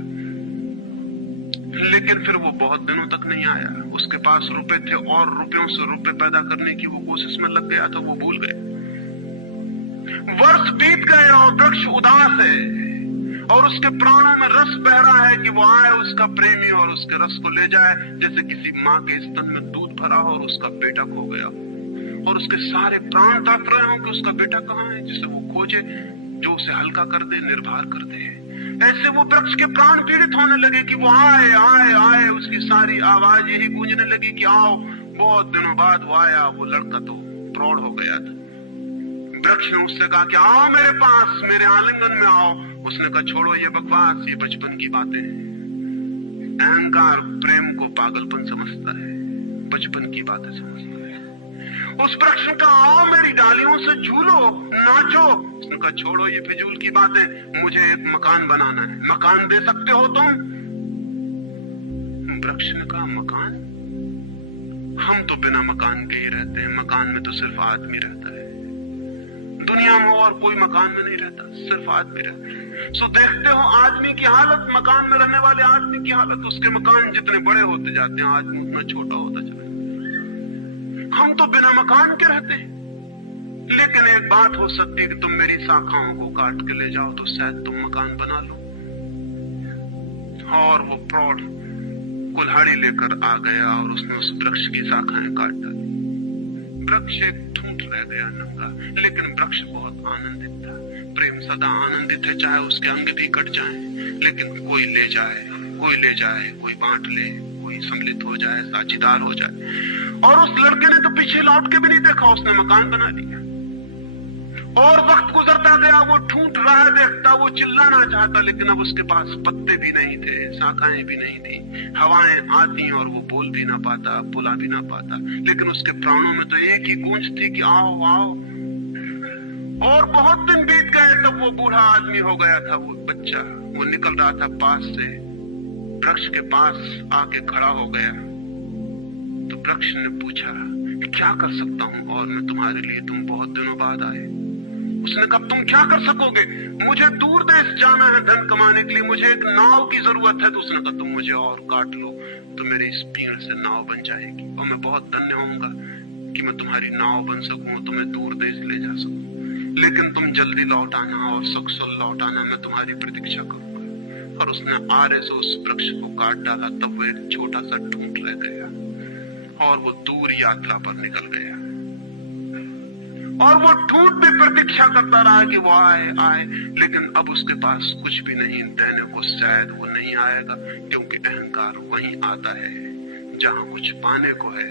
लेकिन फिर वो बहुत दिनों तक नहीं आया। उसके पास रुपए थे और रुपयों से रुपए पैदा करने की वो कोशिश में लग गया, तो वो भूल गए। वर्ष बीत गए और वृक्ष उदास है और उसके प्राणों में रस बह रहा है कि वो आए उसका प्रेमी और उसके रस को ले जाए, जैसे किसी माँ के स्तन में दूध भरा हो और उसका बेटा खो गया और उसके सारे प्राण तड़प रहे हो कि उसका बेटा कहाँ है, जिसे वो खोजे, जो उसे हल्का कर दे, निर्भर कर दे। ऐसे वो वृक्ष के प्राण पीड़ित होने लगे कि वो आए आए आए, उसकी सारी आवाज यही गूंजने लगी कि आओ। बहुत दिनों बाद वो आया, वो लड़का तो प्रौढ़ हो गया था। वृक्ष ने उससे कहा कि आओ मेरे पास, मेरे आलिंगन में आओ। उसने कहा छोड़ो ये बकवास, ये बचपन की बातें हैं। अहंकार प्रेम को पागलपन समझता है, बचपन की बातें समझता है। उस वृक्ष ने कहा आओ मेरी डालियों से झूलो, नाचो। उसने कहा छोड़ो ये फिजूल की बातें, मुझे एक मकान बनाना है। मकान दे सकते हो तुम? वृक्ष ने कहा मकान? हम तो बिना मकान के ही रहते हैं, मकान में तो सिर्फ आदमी रहता है। दुनिया में और कोई मकान में नहीं रहता, सिर्फ आदमी रहता है। सो देखते हो आदमी की हालत, मकान में रहने वाले आदमी की हालत। उसके मकान जितने बड़े होते जाते हैं, आदमी उतना छोटा होता चला। हम तो बिना मकान के रहते हैं। लेकिन एक बात हो सकती है कि तुम मेरी शाखाओं को काट के ले जाओ तो शायद तुम मकान बना लो। और वो प्रौढ़ कुल्हाड़ी लेकर आ गया और उसने उस वृक्ष की शाखाएं काट डाली। वृक्ष एक ठूंठ रह गया नंगा, लेकिन वृक्ष बहुत आनंदित था। प्रेम सदा आनंदित है, चाहे उसके अंग भी कट जाएं, लेकिन कोई ले जाए, कोई ले जाए, कोई बांट ले, कोई सम्मिलित हो जाए, साझीदार हो जाए। और उस लड़के ने तो पीछे लौट के भी नहीं देखा, उसने मकान बना लिया। और वक्त गुजरता गया, वो ठूंठ रहा देखता, वो चिल्लाना चाहता, लेकिन अब उसके पास पत्ते भी नहीं थे, शाखाएं भी नहीं थी। हवाएं आती और वो बोल भी ना पाता, बुला भी ना पाता, लेकिन उसके प्राणों में तो एक ही गूंज थी कि आओ आओ। और बहुत दिन बीत गए, तब वो बूढ़ा आदमी हो गया था। वो बच्चा, वो निकल रहा था पास से, वृक्ष के पास आके खड़ा हो गया। तो वृक्ष ने पूछा क्या कर सकता हूं और मैं तुम्हारे लिए, तुम बहुत दिनों बाद आए। उसने कहा तुम क्या कर सकोगे? मुझे दूर देश जाना है धन कमाने के लिए, मुझे एक नाव की जरूरत है। तो उसने कहा तुम मुझे और काट लो तो मेरी इस पीड़ से नाव बन जाएगी और मैं बहुत धन्य होऊंगा कि मैं तुम्हारी नाव बन सकूं, तुम्हें दूर देश ले जा सकूं। लेकिन तुम जल्दी लौट आना और सकुशल लौट आना, मैं तुम्हारी प्रतीक्षा करूंगा। और उसने आरे से उस वृक्ष को काट डाला। तब वो एक छोटा सा ठूंठ रह गया और वो दूर यात्रा पर निकल गया। और वो ठूंठ भी प्रतीक्षा करता रहा कि वो आए आए, लेकिन अब उसके पास कुछ भी नहीं देने को। शायद वो नहीं आएगा क्योंकि अहंकार वहीं आता है जहां कुछ पाने को है।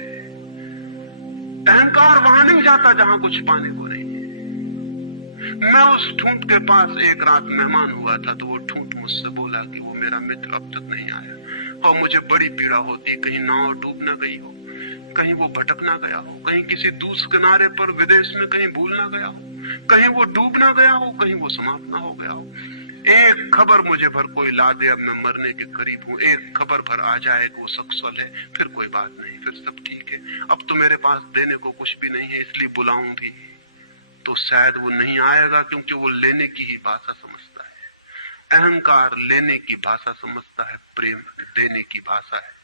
अहंकार वहां नहीं जाता जहां कुछ पाने को नहीं है। मैं उस ठूंठ के पास एक रात मेहमान हुआ था, तो वो ठूंठ मुझसे बोला कि वो मेरा मित्र अब तक नहीं आया और मुझे बड़ी पीड़ा होती है, कहीं नाव डूब ना गई हो, कहीं वो भटक ना गया हो, कहीं किसी दूसरे किनारे पर विदेश में कहीं भूल ना गया हो, कहीं वो डूब ना गया हो, कहीं वो समाप्त ना हो गया हो। एक खबर मुझे भर कोई ला दे, अब मैं मरने के करीब हूँ। एक खबर भर आ जाए कि वो सकुशल है, फिर कोई बात नहीं, फिर सब ठीक है। अब तो मेरे पास देने को कुछ भी नहीं है, इसलिए बुलाऊं भी तो शायद वो नहीं आएगा, क्योंकि वो लेने की ही भाषा समझता है। अहंकार लेने की भाषा समझता है, प्रेम देने की भाषा है।